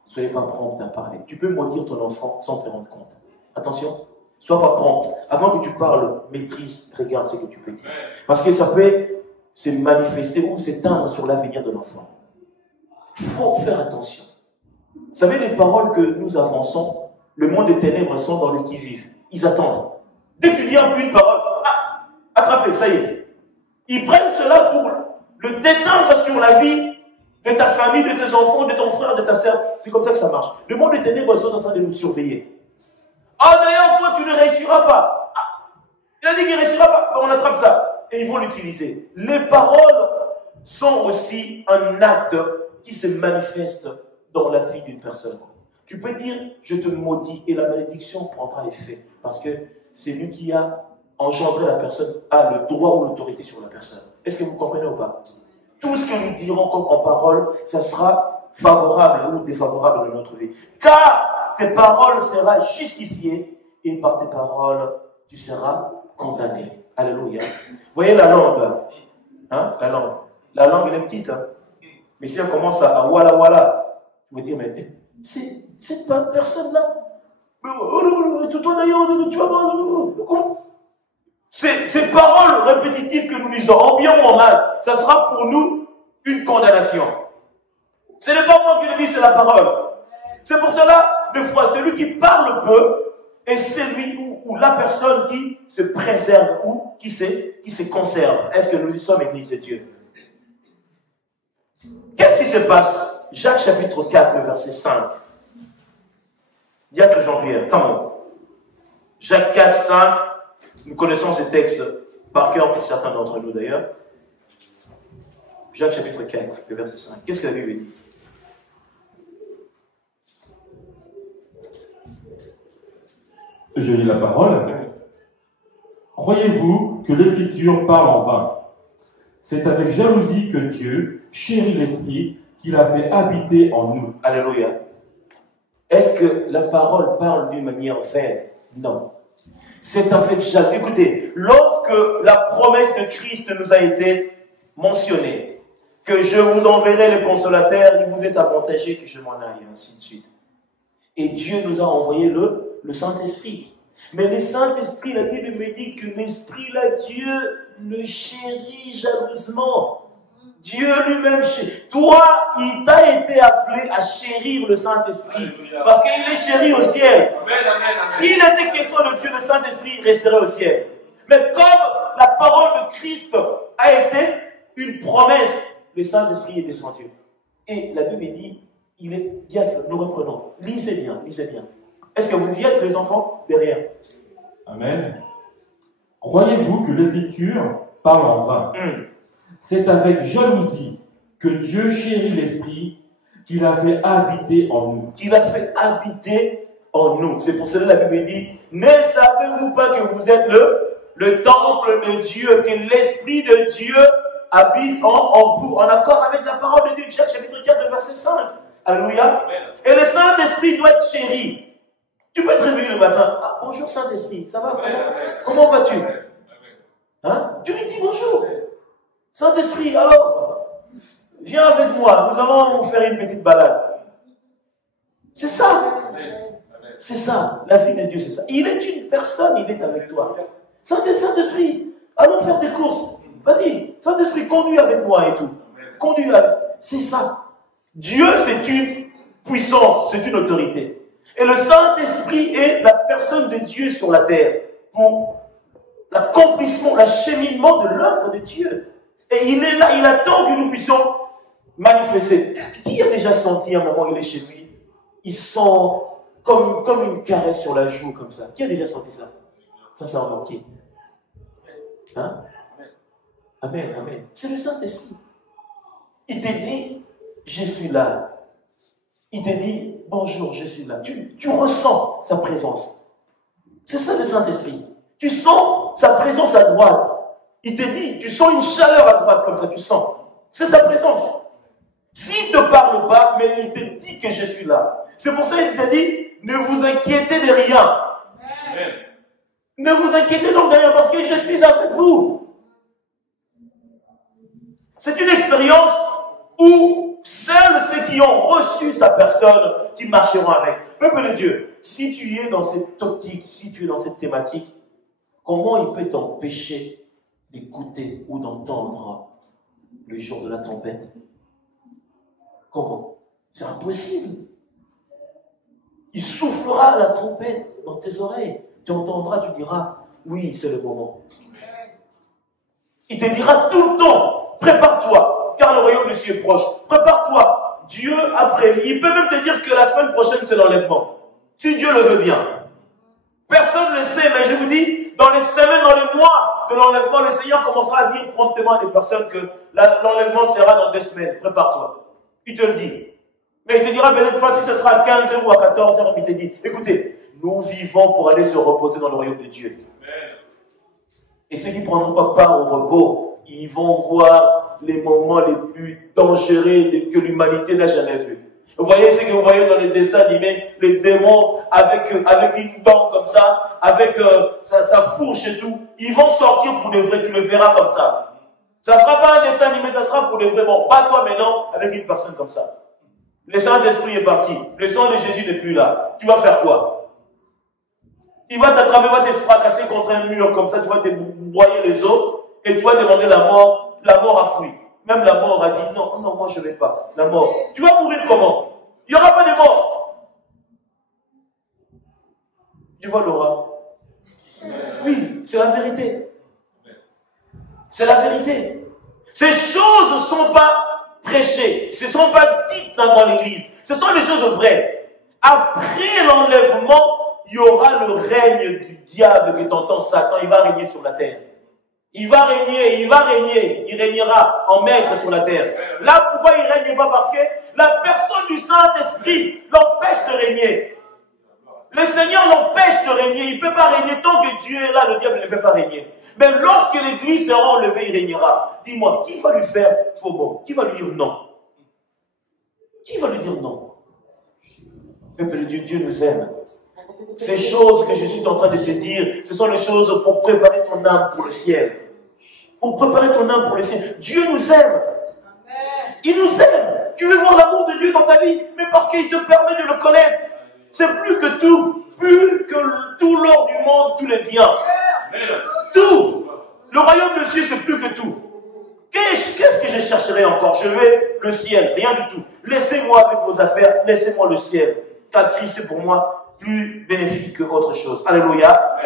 Ne soyez pas prompt à parler. Tu peux maudire ton enfant sans te rendre compte. Attention, sois pas prompt. Avant que tu parles, maîtrise, regarde ce que tu peux dire. Parce que ça peut se manifester ou s'éteindre sur l'avenir de l'enfant. Il faut faire attention. Vous savez, les paroles que nous avançons, le monde des ténèbres sont dans le qui-vive. Ils attendent. Dès que tu dis un peu une parole, attrapez, ça y est. Ils prennent cela pour le déteindre sur la vie de ta famille, de tes enfants, de ton frère, de ta sœur. C'est comme ça que ça marche. Le monde des ténèbres sont en train de nous surveiller. Ah d'ailleurs, toi tu ne réussiras pas. Il a dit qu'il ne réussira pas. On attrape ça. Et ils vont l'utiliser. Les paroles sont aussi un acte qui se manifeste dans la vie d'une personne. Tu peux dire, je te maudis, et la malédiction prendra effet. Parce que c'est lui qui a engendré la personne, a le droit ou l'autorité sur la personne. Est-ce que vous comprenez ou pas? Tout ce que nous dirons comme en parole, ça sera favorable ou défavorable dans notre vie. Car tes paroles seront justifiées, et par tes paroles, tu seras condamné. Alléluia. Vous voyez la langue là, hein? La langue elle est petite, hein? Mais si on commence à voilà voilà, je me dis mais c'est pas personne là. Toi d'ailleurs, tu vas voir. Ces paroles répétitives que nous lisons, en bien ou en mal, ça sera pour nous une condamnation. Ce n'est pas moi qui le dis, c'est la parole. C'est pour cela, des fois, celui qui parle peu est celui ou la personne qui se préserve ou qui se conserve. Est-ce que nous y sommes Église de Dieu? Qu'est-ce qui se passe? Jacques chapitre 4, le verset 5. Diacre Jean-Pierre, comment? Jacques 4, 5. Nous connaissons ces textes par cœur pour certains d'entre nous d'ailleurs. Jacques chapitre 4, le verset 5. Qu'est-ce que la Bible dit? Je lis la parole. Croyez-vous que l'Écriture parle en vain? C'est avec jalousie que Dieu chérit l'Esprit qu'il a fait habiter en nous. Alléluia. Est-ce que la parole parle d'une manière vaine? Non. C'est avec jalousie. Écoutez, lorsque la promesse de Christ nous a été mentionnée, que je vous enverrai le consolateur, il vous est avantagé que je m'en aille, et ainsi de suite. Et Dieu nous a envoyé le Saint-Esprit. Mais le Saint-Esprit, la Bible me dit que l'Esprit, là, Dieu le chérit jalousement. Dieu lui-même chérit. Toi, il t'a été appelé à chérir le Saint-Esprit. Parce qu'il est chéri au ciel. S'il était question de Dieu, le Saint-Esprit resterait au ciel. Mais comme la parole de Christ a été une promesse, le Saint-Esprit est descendu. Et la Bible dit, il est diacre. Nous reprenons. Lisez bien, lisez bien. Est-ce que vous y êtes, les enfants? Derrière. Amen. Croyez-vous que l'Écriture parle en vain? C'est avec jalousie que Dieu chérit l'Esprit qu'il a fait habiter en nous. Qu'il a fait habiter en nous. C'est pour cela que la Bible dit, ne savez-vous pas que vous êtes le temple de Dieu, que l'Esprit de Dieu habite en vous, en accord avec la parole de Dieu? Jacques chapitre 4, verset 5. Alléluia. Et le Saint-Esprit doit être chéri. Tu peux te réveiller le matin. Ah, bonjour Saint-Esprit, ça va? Comment vas-tu? Hein? Tu lui dis bonjour. Saint-Esprit, alors, viens avec moi, nous allons faire une petite balade. C'est ça. C'est ça. La vie de Dieu, c'est ça. Il est une personne, il est avec toi. Saint-Esprit, allons faire des courses. Vas-y, Saint-Esprit, conduis avec moi et tout. Conduis avec. C'est ça. Dieu, c'est une puissance, c'est une autorité. Et le Saint-Esprit est la personne de Dieu sur la terre pour l'accomplissement, l'acheminement de l'œuvre de Dieu. Et il est là, il attend que nous puissions manifester. Qui a déjà senti à un moment où il est chez lui, il sent comme une caresse sur la joue, comme ça? Qui a déjà senti ça? Sincèrement, qui? Hein? Amen, amen. C'est le Saint-Esprit. Il te dit, je suis là. Il te dit, bonjour, je suis là. Tu ressens sa présence. C'est ça le Saint-Esprit. Tu sens sa présence à droite. Il te dit, tu sens une chaleur à droite comme ça, tu sens. C'est sa présence. S'il ne te parle pas, mais il te dit que je suis là. C'est pour ça qu'il te dit, ne vous inquiétez de rien. Amen. Ne vous inquiétez donc de rien parce que je suis avec vous. C'est une expérience où seuls ceux qui ont reçu sa personne qui marcheront avec. Peuple de Dieu, si tu es dans cette optique, si tu es dans cette thématique, comment il peut t'empêcher d'écouter ou d'entendre le jour de la tempête? Comment? C'est impossible. Il soufflera la trompette dans tes oreilles. Tu entendras, tu diras, oui, c'est le moment. Il te dira tout le temps, prépare-toi, car le royaume de Dieu est proche. Prépare-toi, Dieu a prévu. Il peut même te dire que la semaine prochaine, c'est l'enlèvement. Si Dieu le veut bien. Personne ne le sait, mais je vous dis, dans les semaines, dans les mois de l'enlèvement, le Seigneur commencera à dire promptement à des personnes que l'enlèvement sera dans 2 semaines. Prépare-toi. Il te le dit. Mais il te dira peut-être pas si ce sera à 15h ou à 14h. Il te dit, écoutez, nous vivons pour aller se reposer dans le royaume de Dieu. Et ceux qui ne prendront pas part au repos, ils vont voir les moments les plus dangereux que l'humanité n'a jamais vus. Vous voyez ce que vous voyez dans les dessins animés, les démons avec une dent comme ça, avec sa fourche et tout, ils vont sortir pour de vrai, tu le verras comme ça. Ça ne sera pas un dessin animé, ça sera pour de vrai. Bon, pas toi maintenant avec une personne comme ça. Le Saint-Esprit est parti, le sang de Jésus n'est plus là. Tu vas faire quoi? Il va t'attraper, va te fracasser contre un mur comme ça, tu vas te broyer les os et tu vas demander la mort. La mort a fui. Même la mort a dit non, non, moi je ne vais pas. La mort. Tu vas mourir comment? Il n'y aura pas de mort. Tu vois Laura? Oui, c'est la vérité. C'est la vérité. Ces choses ne sont pas prêchées, ce ne sont pas dites dans l'église. Ce sont des choses vraies. Après l'enlèvement, il y aura le règne du diable que t'entends Satan, il va régner sur la terre. Il va régner, il régnera en maître sur la terre. Là, pourquoi il ne règne pas? Parce que la personne du Saint-Esprit l'empêche de régner. Le Seigneur l'empêche de régner, il ne peut pas régner. Tant que Dieu est là, le diable ne peut pas régner. Mais lorsque l'église sera enlevée, il régnera. Dis-moi, qui va lui faire faux bon? Qui va lui dire non? Qui va lui dire non? Peuple de Dieu, Dieu nous aime. Ces choses que je suis en train de te dire, ce sont les choses pour préparer ton âme pour le ciel. Pour préparer ton âme pour le ciel. Dieu nous aime. Il nous aime. Tu veux voir l'amour de Dieu dans ta vie, mais parce qu'il te permet de le connaître. C'est plus que tout l'or du monde, tous les biens. Tout. Le royaume de Dieu, c'est plus que tout. Qu'est-ce que je chercherai encore? Je veux le ciel, rien du tout. Laissez-moi avec vos affaires, laissez-moi le ciel. Car Christ est pour moi plus bénéfique que autre chose. Alléluia.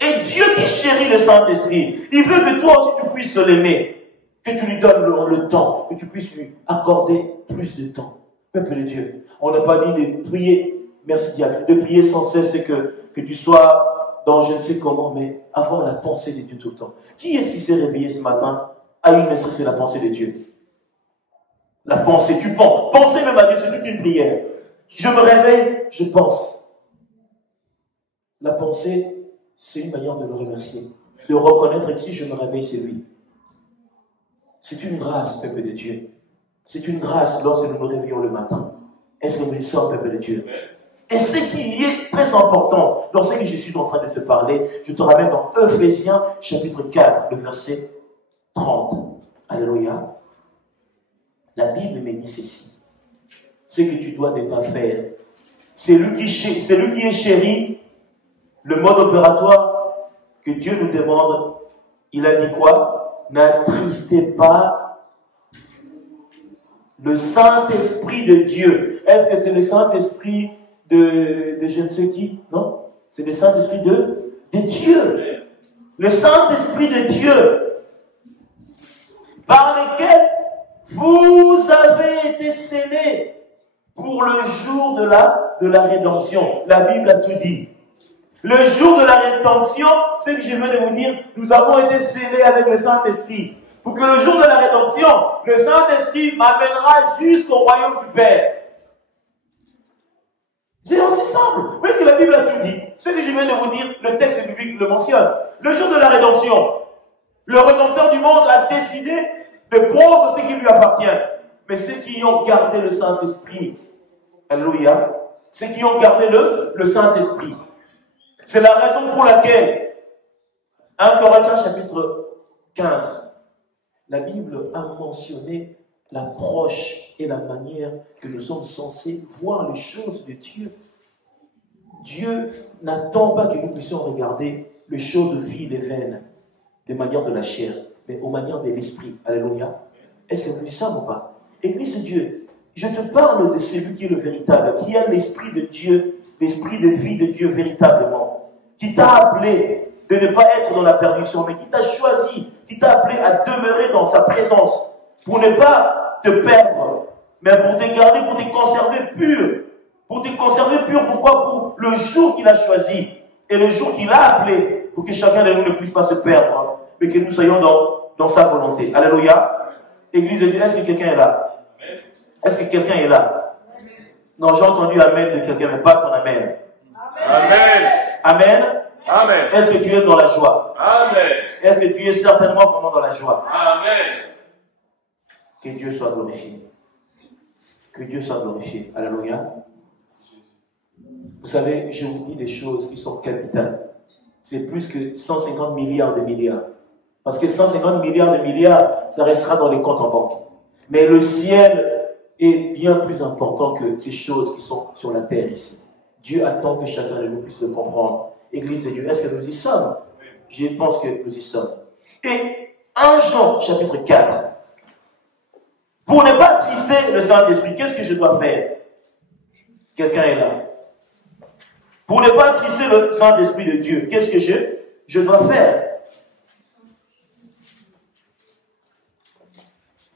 Et Dieu qui chérit le Saint-Esprit, il veut que toi aussi tu puisses l'aimer, que tu lui donnes le temps, que tu puisses lui accorder plus de temps. Peuple de Dieu, on n'a pas dit de prier, merci Dieu, de prier sans cesse et que tu sois dans je ne sais comment, mais avoir la pensée de Dieu tout le temps. Qui est-ce qui s'est réveillé ce matin à une maîtrise de la pensée de Dieu? La pensée, tu penses. Penser même à Dieu, c'est toute une prière. Je me réveille, je pense. La pensée, c'est une manière de le remercier, de reconnaître que si je me réveille, c'est lui. C'est une grâce, peuple de Dieu. C'est une grâce lorsque nous nous réveillons le matin. Est-ce que nous y sommes, peuple de Dieu? Et ce qui est très important, dans ce que je suis en train de te parler, je te ramène dans Ephésiens chapitre 4, le verset 30. Alléluia. La Bible me dit ceci. Ce que tu dois ne pas faire. C'est lui qui est chéri, le mode opératoire que Dieu nous demande. Il a dit quoi? N'attristez pas le Saint-Esprit de Dieu. Est-ce que c'est le Saint-Esprit de je ne sais qui? Non. C'est le Saint-Esprit de Dieu. Le Saint-Esprit de Dieu, par lequel vous avez été scellés pour le jour de la rédemption. La Bible a tout dit. Le jour de la rédemption, c'est que je viens de vous dire, nous avons été scellés avec le Saint-Esprit. Pour que le jour de la rédemption, le Saint-Esprit m'amènera jusqu'au royaume du Père. C'est aussi simple. Vous voyez que la Bible a tout dit. Ce que je viens de vous dire, le texte biblique le mentionne. Le jour de la rédemption, le Rédempteur du monde a décidé de prendre ce qui lui appartient. Mais ceux qui ont gardé le Saint-Esprit, alléluia, ceux qui ont gardé le Saint-Esprit. C'est la raison pour laquelle, 1 Corinthiens chapitre 15, la Bible a mentionné l'approche et la manière que nous sommes censés voir les choses de Dieu. Dieu n'attend pas que nous puissions regarder les choses viles et vaines de manière de la chair, mais aux manières de l'esprit. Alléluia. Est-ce que nous y sommes ou pas? Église de Dieu, je te parle de celui qui est le véritable, qui a l'esprit de Dieu, l'esprit de vie de Dieu véritablement, qui t'a appelé de ne pas être dans la perdition, mais qui t'a choisi, qui t'a appelé à demeurer dans sa présence, pour ne pas te perdre, mais pour te garder, pour te conserver pur. Pour te conserver pur, pourquoi? Pour le jour qu'il a choisi et le jour qu'il a appelé, pour que chacun de nous ne puisse pas se perdre, mais que nous soyons dans sa volonté. Alléluia. Église de Dieu, est-ce que quelqu'un est là? Est-ce que quelqu'un est là? Non, j'ai entendu Amen de quelqu'un, mais pas ton Amen. Amen. Amen. Amen. Est-ce que tu es dans la joie? Amen. Est-ce que tu es certainement vraiment dans la joie? Amen. Que Dieu soit glorifié. Que Dieu soit glorifié. Alléluia. Vous savez, je vous dis des choses qui sont capitales. C'est plus que 150 milliards de milliards. Parce que 150 milliards de milliards, ça restera dans les comptes en banque. Mais le ciel est bien plus important que ces choses qui sont sur la terre ici. Dieu attend que chacun de nous puisse le comprendre. Église de Dieu, est-ce que nous y sommes? Je pense que nous y sommes. Et 1 Jean, chapitre 4. Pour ne pas attrister le Saint-Esprit, qu'est-ce que je dois faire? Quelqu'un est là. Pour ne pas attrister le Saint-Esprit de Dieu, qu'est-ce que je dois faire?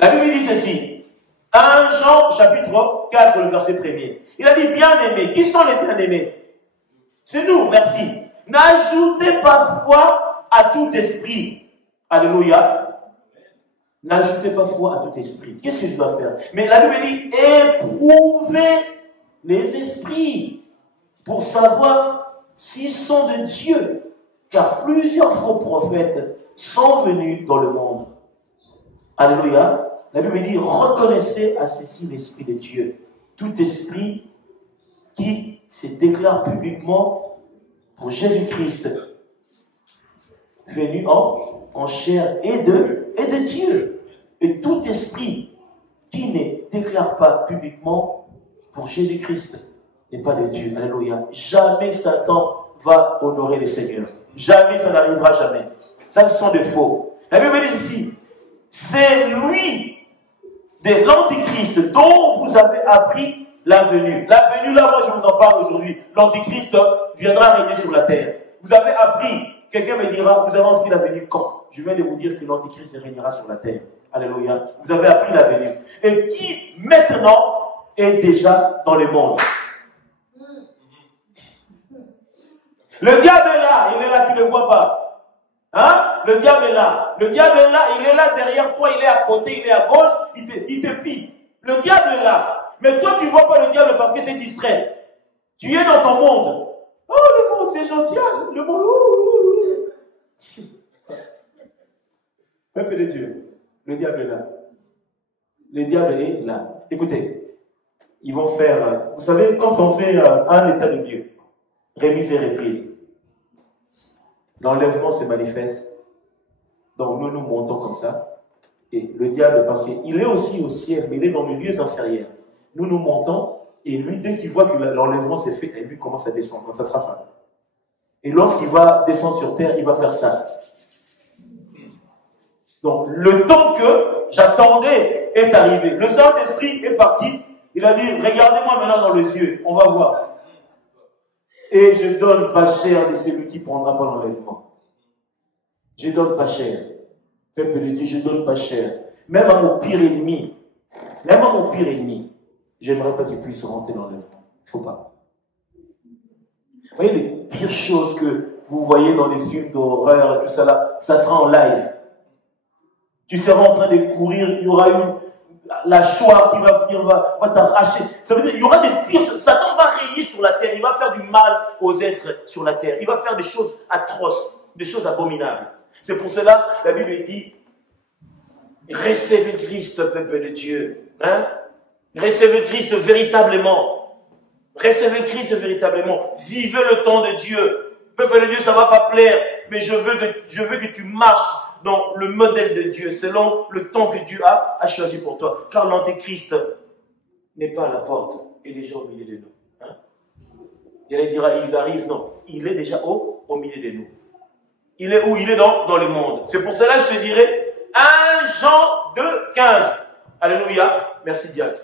La Bible dit ceci. 1 Jean, chapitre 4, le verset 1er. Il a dit, bien-aimés. Qui sont les bien-aimés? C'est nous, merci. N'ajoutez pas foi à tout esprit. Alléluia. N'ajoutez pas foi à tout esprit. Qu'est-ce que je dois faire? Mais la Bible dit, éprouvez les esprits pour savoir s'ils sont de Dieu. Car plusieurs faux prophètes sont venus dans le monde. Alléluia. La Bible dit, reconnaissez à ceci l'Esprit de Dieu. Tout esprit qui se déclare publiquement pour Jésus-Christ, venu en chair et de Dieu. Et tout esprit qui ne déclare pas publiquement pour Jésus-Christ n'est pas de Dieu. Alléluia. Jamais Satan va honorer le Seigneur. Jamais, ça n'arrivera jamais. Ça, ce sont des faux. La Bible dit ici, c'est lui de l'Antichrist dont vous avez appris la venue. La venue, là, moi, je vous en parle aujourd'hui. L'Antichrist viendra régner sur la terre. Vous avez appris. Quelqu'un me dira, vous avez appris la venue quand? Je viens de vous dire que l'Antichrist régnera sur la terre. Alléluia. Vous avez appris la venue. Et qui, maintenant, est déjà dans le monde. Le diable est là. Il est là, tu ne le vois pas. Hein? Le diable est là. Le diable est là, il est là derrière toi, il est à côté, il est à gauche, il te pille. Le diable est là. Mais toi, tu ne vois pas le diable parce que tu es distrait. Tu es dans ton monde. Oh, le monde, c'est gentil. Le monde. Peuple de Dieu. Le diable est là. Le diable est là. Écoutez, ils vont faire. Vous savez, quand on fait un état de Dieu, remise et reprise, l'enlèvement se manifeste. Donc nous montons comme ça. Et le diable, parce qu'il est aussi au ciel, mais il est dans les lieux inférieurs. Nous montons, et lui, dès qu'il voit que l'enlèvement s'est fait, et lui commence à descendre. Ça sera ça. Et lorsqu'il va descendre sur terre, il va faire ça. Donc le temps que j'attendais est arrivé. Le Saint-Esprit est parti. Il a dit, regardez-moi maintenant dans les yeux. On va voir. Et je donne pas cher de celui qui ne prendra pas l'enlèvement. Je donne pas cher. Peuple de Dieu, je donne pas cher. Même à mon pire ennemi, j'aimerais pas qu'il puisse rentrer dans l'enlèvement. Il ne faut pas. Vous voyez les pires choses que vous voyez dans les films d'horreur et tout ça là, ça sera en live. Tu seras en train de courir, il y aura la Shoah qui va venir, va t'arracher. Ça veut dire qu'il y aura des pires choses. Satan va régner sur la terre, il va faire du mal aux êtres sur la terre. Il va faire des choses atroces, des choses abominables. C'est pour cela, la Bible dit, recevez Christ, peuple de Dieu. Hein? Recevez Christ véritablement. Recevez Christ véritablement. Vivez le temps de Dieu. Peuple de Dieu, ça ne va pas plaire, mais je veux que tu marches dans le modèle de Dieu, selon le temps que Dieu a choisi pour toi. Car l'antéchrist n'est pas à la porte, il est déjà au milieu de nous. Hein? Il dira, il arrive, non. Il est déjà au milieu de nous. Il est où? Il est dans le monde. C'est pour cela que je te dirais 1 Jean 2,15. Alléluia. Merci diacre.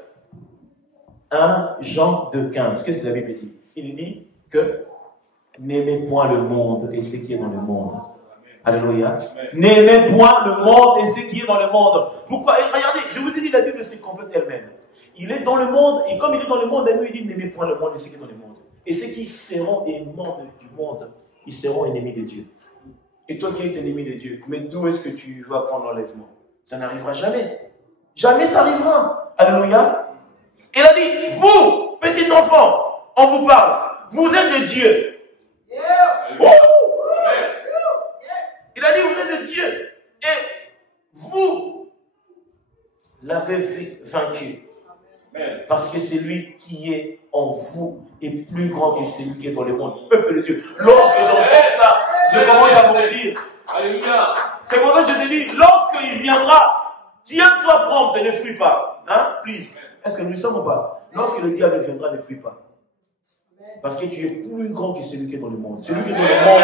1 Jean 2,15. Qu'est-ce que la Bible dit? Il dit que n'aimez point le monde et ce qui est dans le monde. Alléluia. N'aimez point le monde et ce qui est dans le monde. Pourquoi? Et regardez, je vous ai dit, la Bible se complète elle-même. Il est dans le monde, et comme il est dans le monde, la Bible dit n'aimez point le monde et ce qui est dans le monde. Et ceux qui seront aimants du monde, ils seront ennemis de Dieu. Et toi qui es ennemi de Dieu, mais d'où est-ce que tu vas prendre l'enlèvement? Ça n'arrivera jamais. Jamais ça arrivera. Alléluia. Il a dit, vous, petit enfant, on vous parle, vous êtes de Dieu. Oh! Il a dit, vous êtes de Dieu. Et vous l'avez vaincu. Parce que c'est lui qui est en vous est plus grand que celui qui est dans le monde. Peuple de Dieu. Lorsque j'entends ça, je commence à mourir. Alléluia. C'est pour ça que je te dis, lorsqu'il viendra, tiens-toi prompt et ne fuis pas. Hein? Please. Est-ce que nous le sommes ou pas? Lorsque le diable viendra, ne fuis pas. Parce que tu es plus grand que celui qui est dans le monde. Celui qui est dans le monde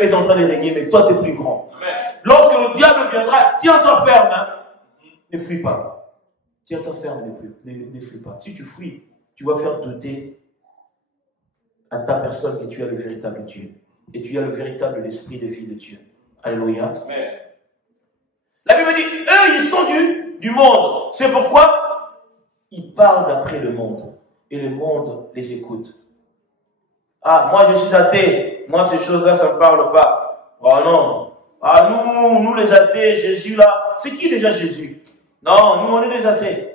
est en train de régner, mais toi tu es plus grand. Lorsque le diable viendra, tiens-toi ferme. Hein? Ne fuis pas. Tiens-toi ferme, ne fuis pas. Si tu fuis, tu vas faire douter à ta personne que tu as le véritable Dieu. Et tu as le véritable esprit de vie de Dieu. Alléluia. La Bible dit, eux, ils sont du monde. C'est pourquoi ils parlent d'après le monde. Et le monde les écoute. Ah, moi je suis athée. Moi, ces choses-là, ça ne me parle pas. Oh non. Ah, nous les athées, Jésus là. C'est qui déjà Jésus? Non, nous on est des athées.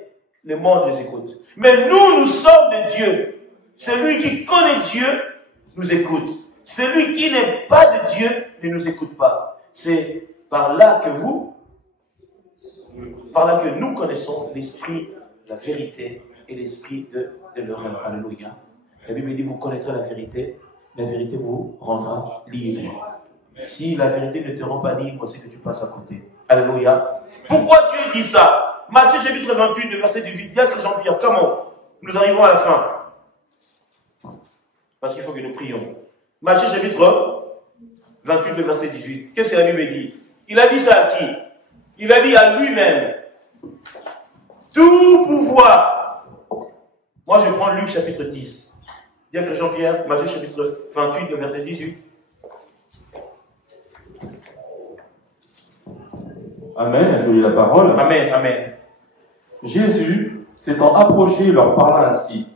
Le monde les écoute. Mais nous sommes de Dieu. Celui qui connaît Dieu nous écoute. Celui qui n'est pas de Dieu ne nous écoute pas. C'est par là que nous connaissons l'esprit, la vérité et l'esprit de l'erreur. Alléluia. La Bible dit, vous connaîtrez la vérité vous rendra libre. Si la vérité ne te rend pas libre, c'est que tu passes à côté. Alléluia. Pourquoi Dieu dit ça? Matthieu chapitre 28, le verset 18. Diacre Jean-Pierre, comment? Nous arrivons à la fin. Parce qu'il faut que nous prions. Matthieu chapitre 28, le verset 18. Qu'est-ce que la Bible dit? Il a dit ça à qui? Il a dit à lui-même. Tout pouvoir. Moi, je prends Luc chapitre 10. Diacre Jean-Pierre, Matthieu chapitre 28, le verset 18. Amen, je lis la parole. Amen, amen. Jésus, s'étant approché, leur parla ainsi.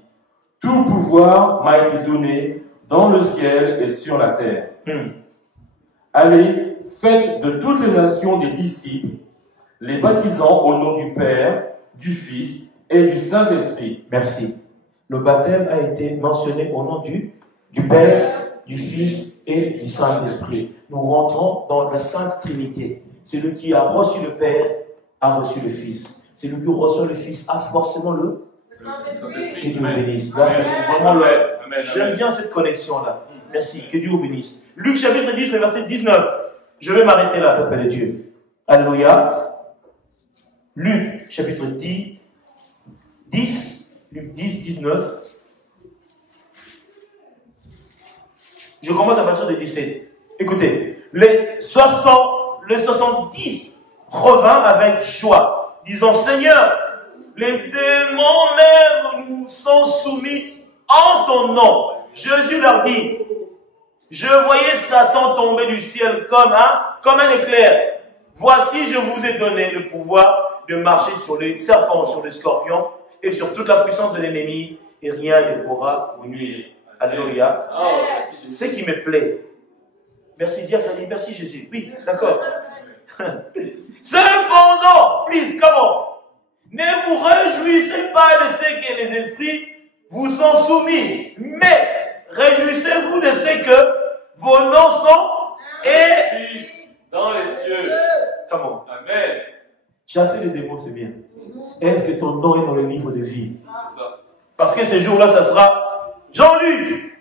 Tout pouvoir m'a été donné dans le ciel et sur la terre. Allez, faites de toutes les nations des disciples, les baptisant au nom du Père, du Fils et du Saint-Esprit. Merci. Le baptême a été mentionné au nom du Père, du Fils et du Saint-Esprit. Nous rentrons dans la Sainte Trinité. Celui qui a reçu le Père a reçu le Fils. Celui qui reçoit le Fils a forcément le Saint-Esprit. Que Dieu vous bénisse. Là, c'est vraiment j'aime bien cette connexion-là. Merci. Que Dieu vous bénisse. Luc chapitre 10, le verset 19. Je vais m'arrêter là, peuple de Dieu. Alléluia. Luc chapitre 10, Luc 10, 19. Je commence à partir de 17. Écoutez, les 70 revint avec joie, disant, Seigneur, les démons même nous sont soumis en ton nom. Jésus leur dit, Je voyais Satan tomber du ciel comme un éclair. Voici, je vous ai donné le pouvoir de marcher sur les serpents, sur les scorpions et sur toute la puissance de l'ennemi, et rien ne pourra vous nuire. Alléluia. Ce qui me plaît. Merci, dire, merci Jésus. Oui, d'accord. Cependant, please, come on. Ne vous réjouissez pas de ce que les esprits vous sont soumis, mais réjouissez-vous de ce que vos noms sont écrits dans les cieux. Come on. Amen. Chasser les démons, c'est bien. Est-ce que ton nom est dans le livre de vie? C'est ça. Parce que ce jour-là, ça sera Jean-Luc.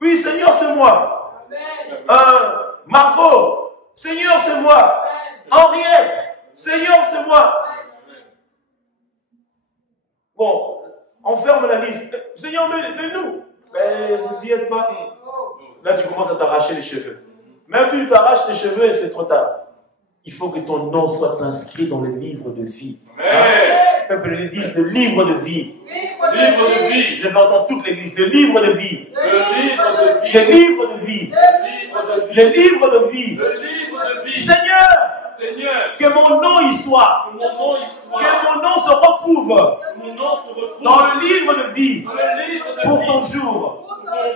Oui, Seigneur, c'est moi. Marco. Seigneur, c'est moi. Henriette. Seigneur, c'est moi. Bon, on ferme la liste. Seigneur, mais nous. Mais vous n'y êtes pas. Là, tu commences à t'arracher les cheveux. Même si tu t'arraches les cheveux, et c'est trop tard. Il faut que ton nom soit inscrit dans le livre de vie. Le peuple dit le livre de vie. Livre de vie. Je vais entendre toute l'église. Le livre de vie. Le livre de vie. Le livre de vie. Le livre de vie. Le livre de vie. Le livre de vie. Seigneur, Seigneur, que mon nom y soit. que mon nom y soit. Que mon nom se retrouve Que mon nom se retrouve dans le livre de vie. dans le livre de Pour vie. ton jour.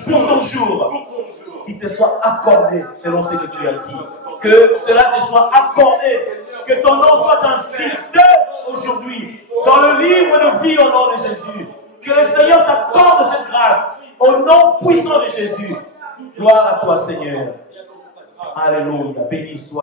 Pour Pour ton jour. ton jour. Qui te soit accordé selon ce que tu as dit. Que cela te soit accordé. Que ton nom soit inscrit dès aujourd'hui dans le livre de vie au nom de Jésus. Que le Seigneur t'accorde cette grâce au nom puissant de Jésus. Gloire à toi, Seigneur. Alléluia. Béni soit.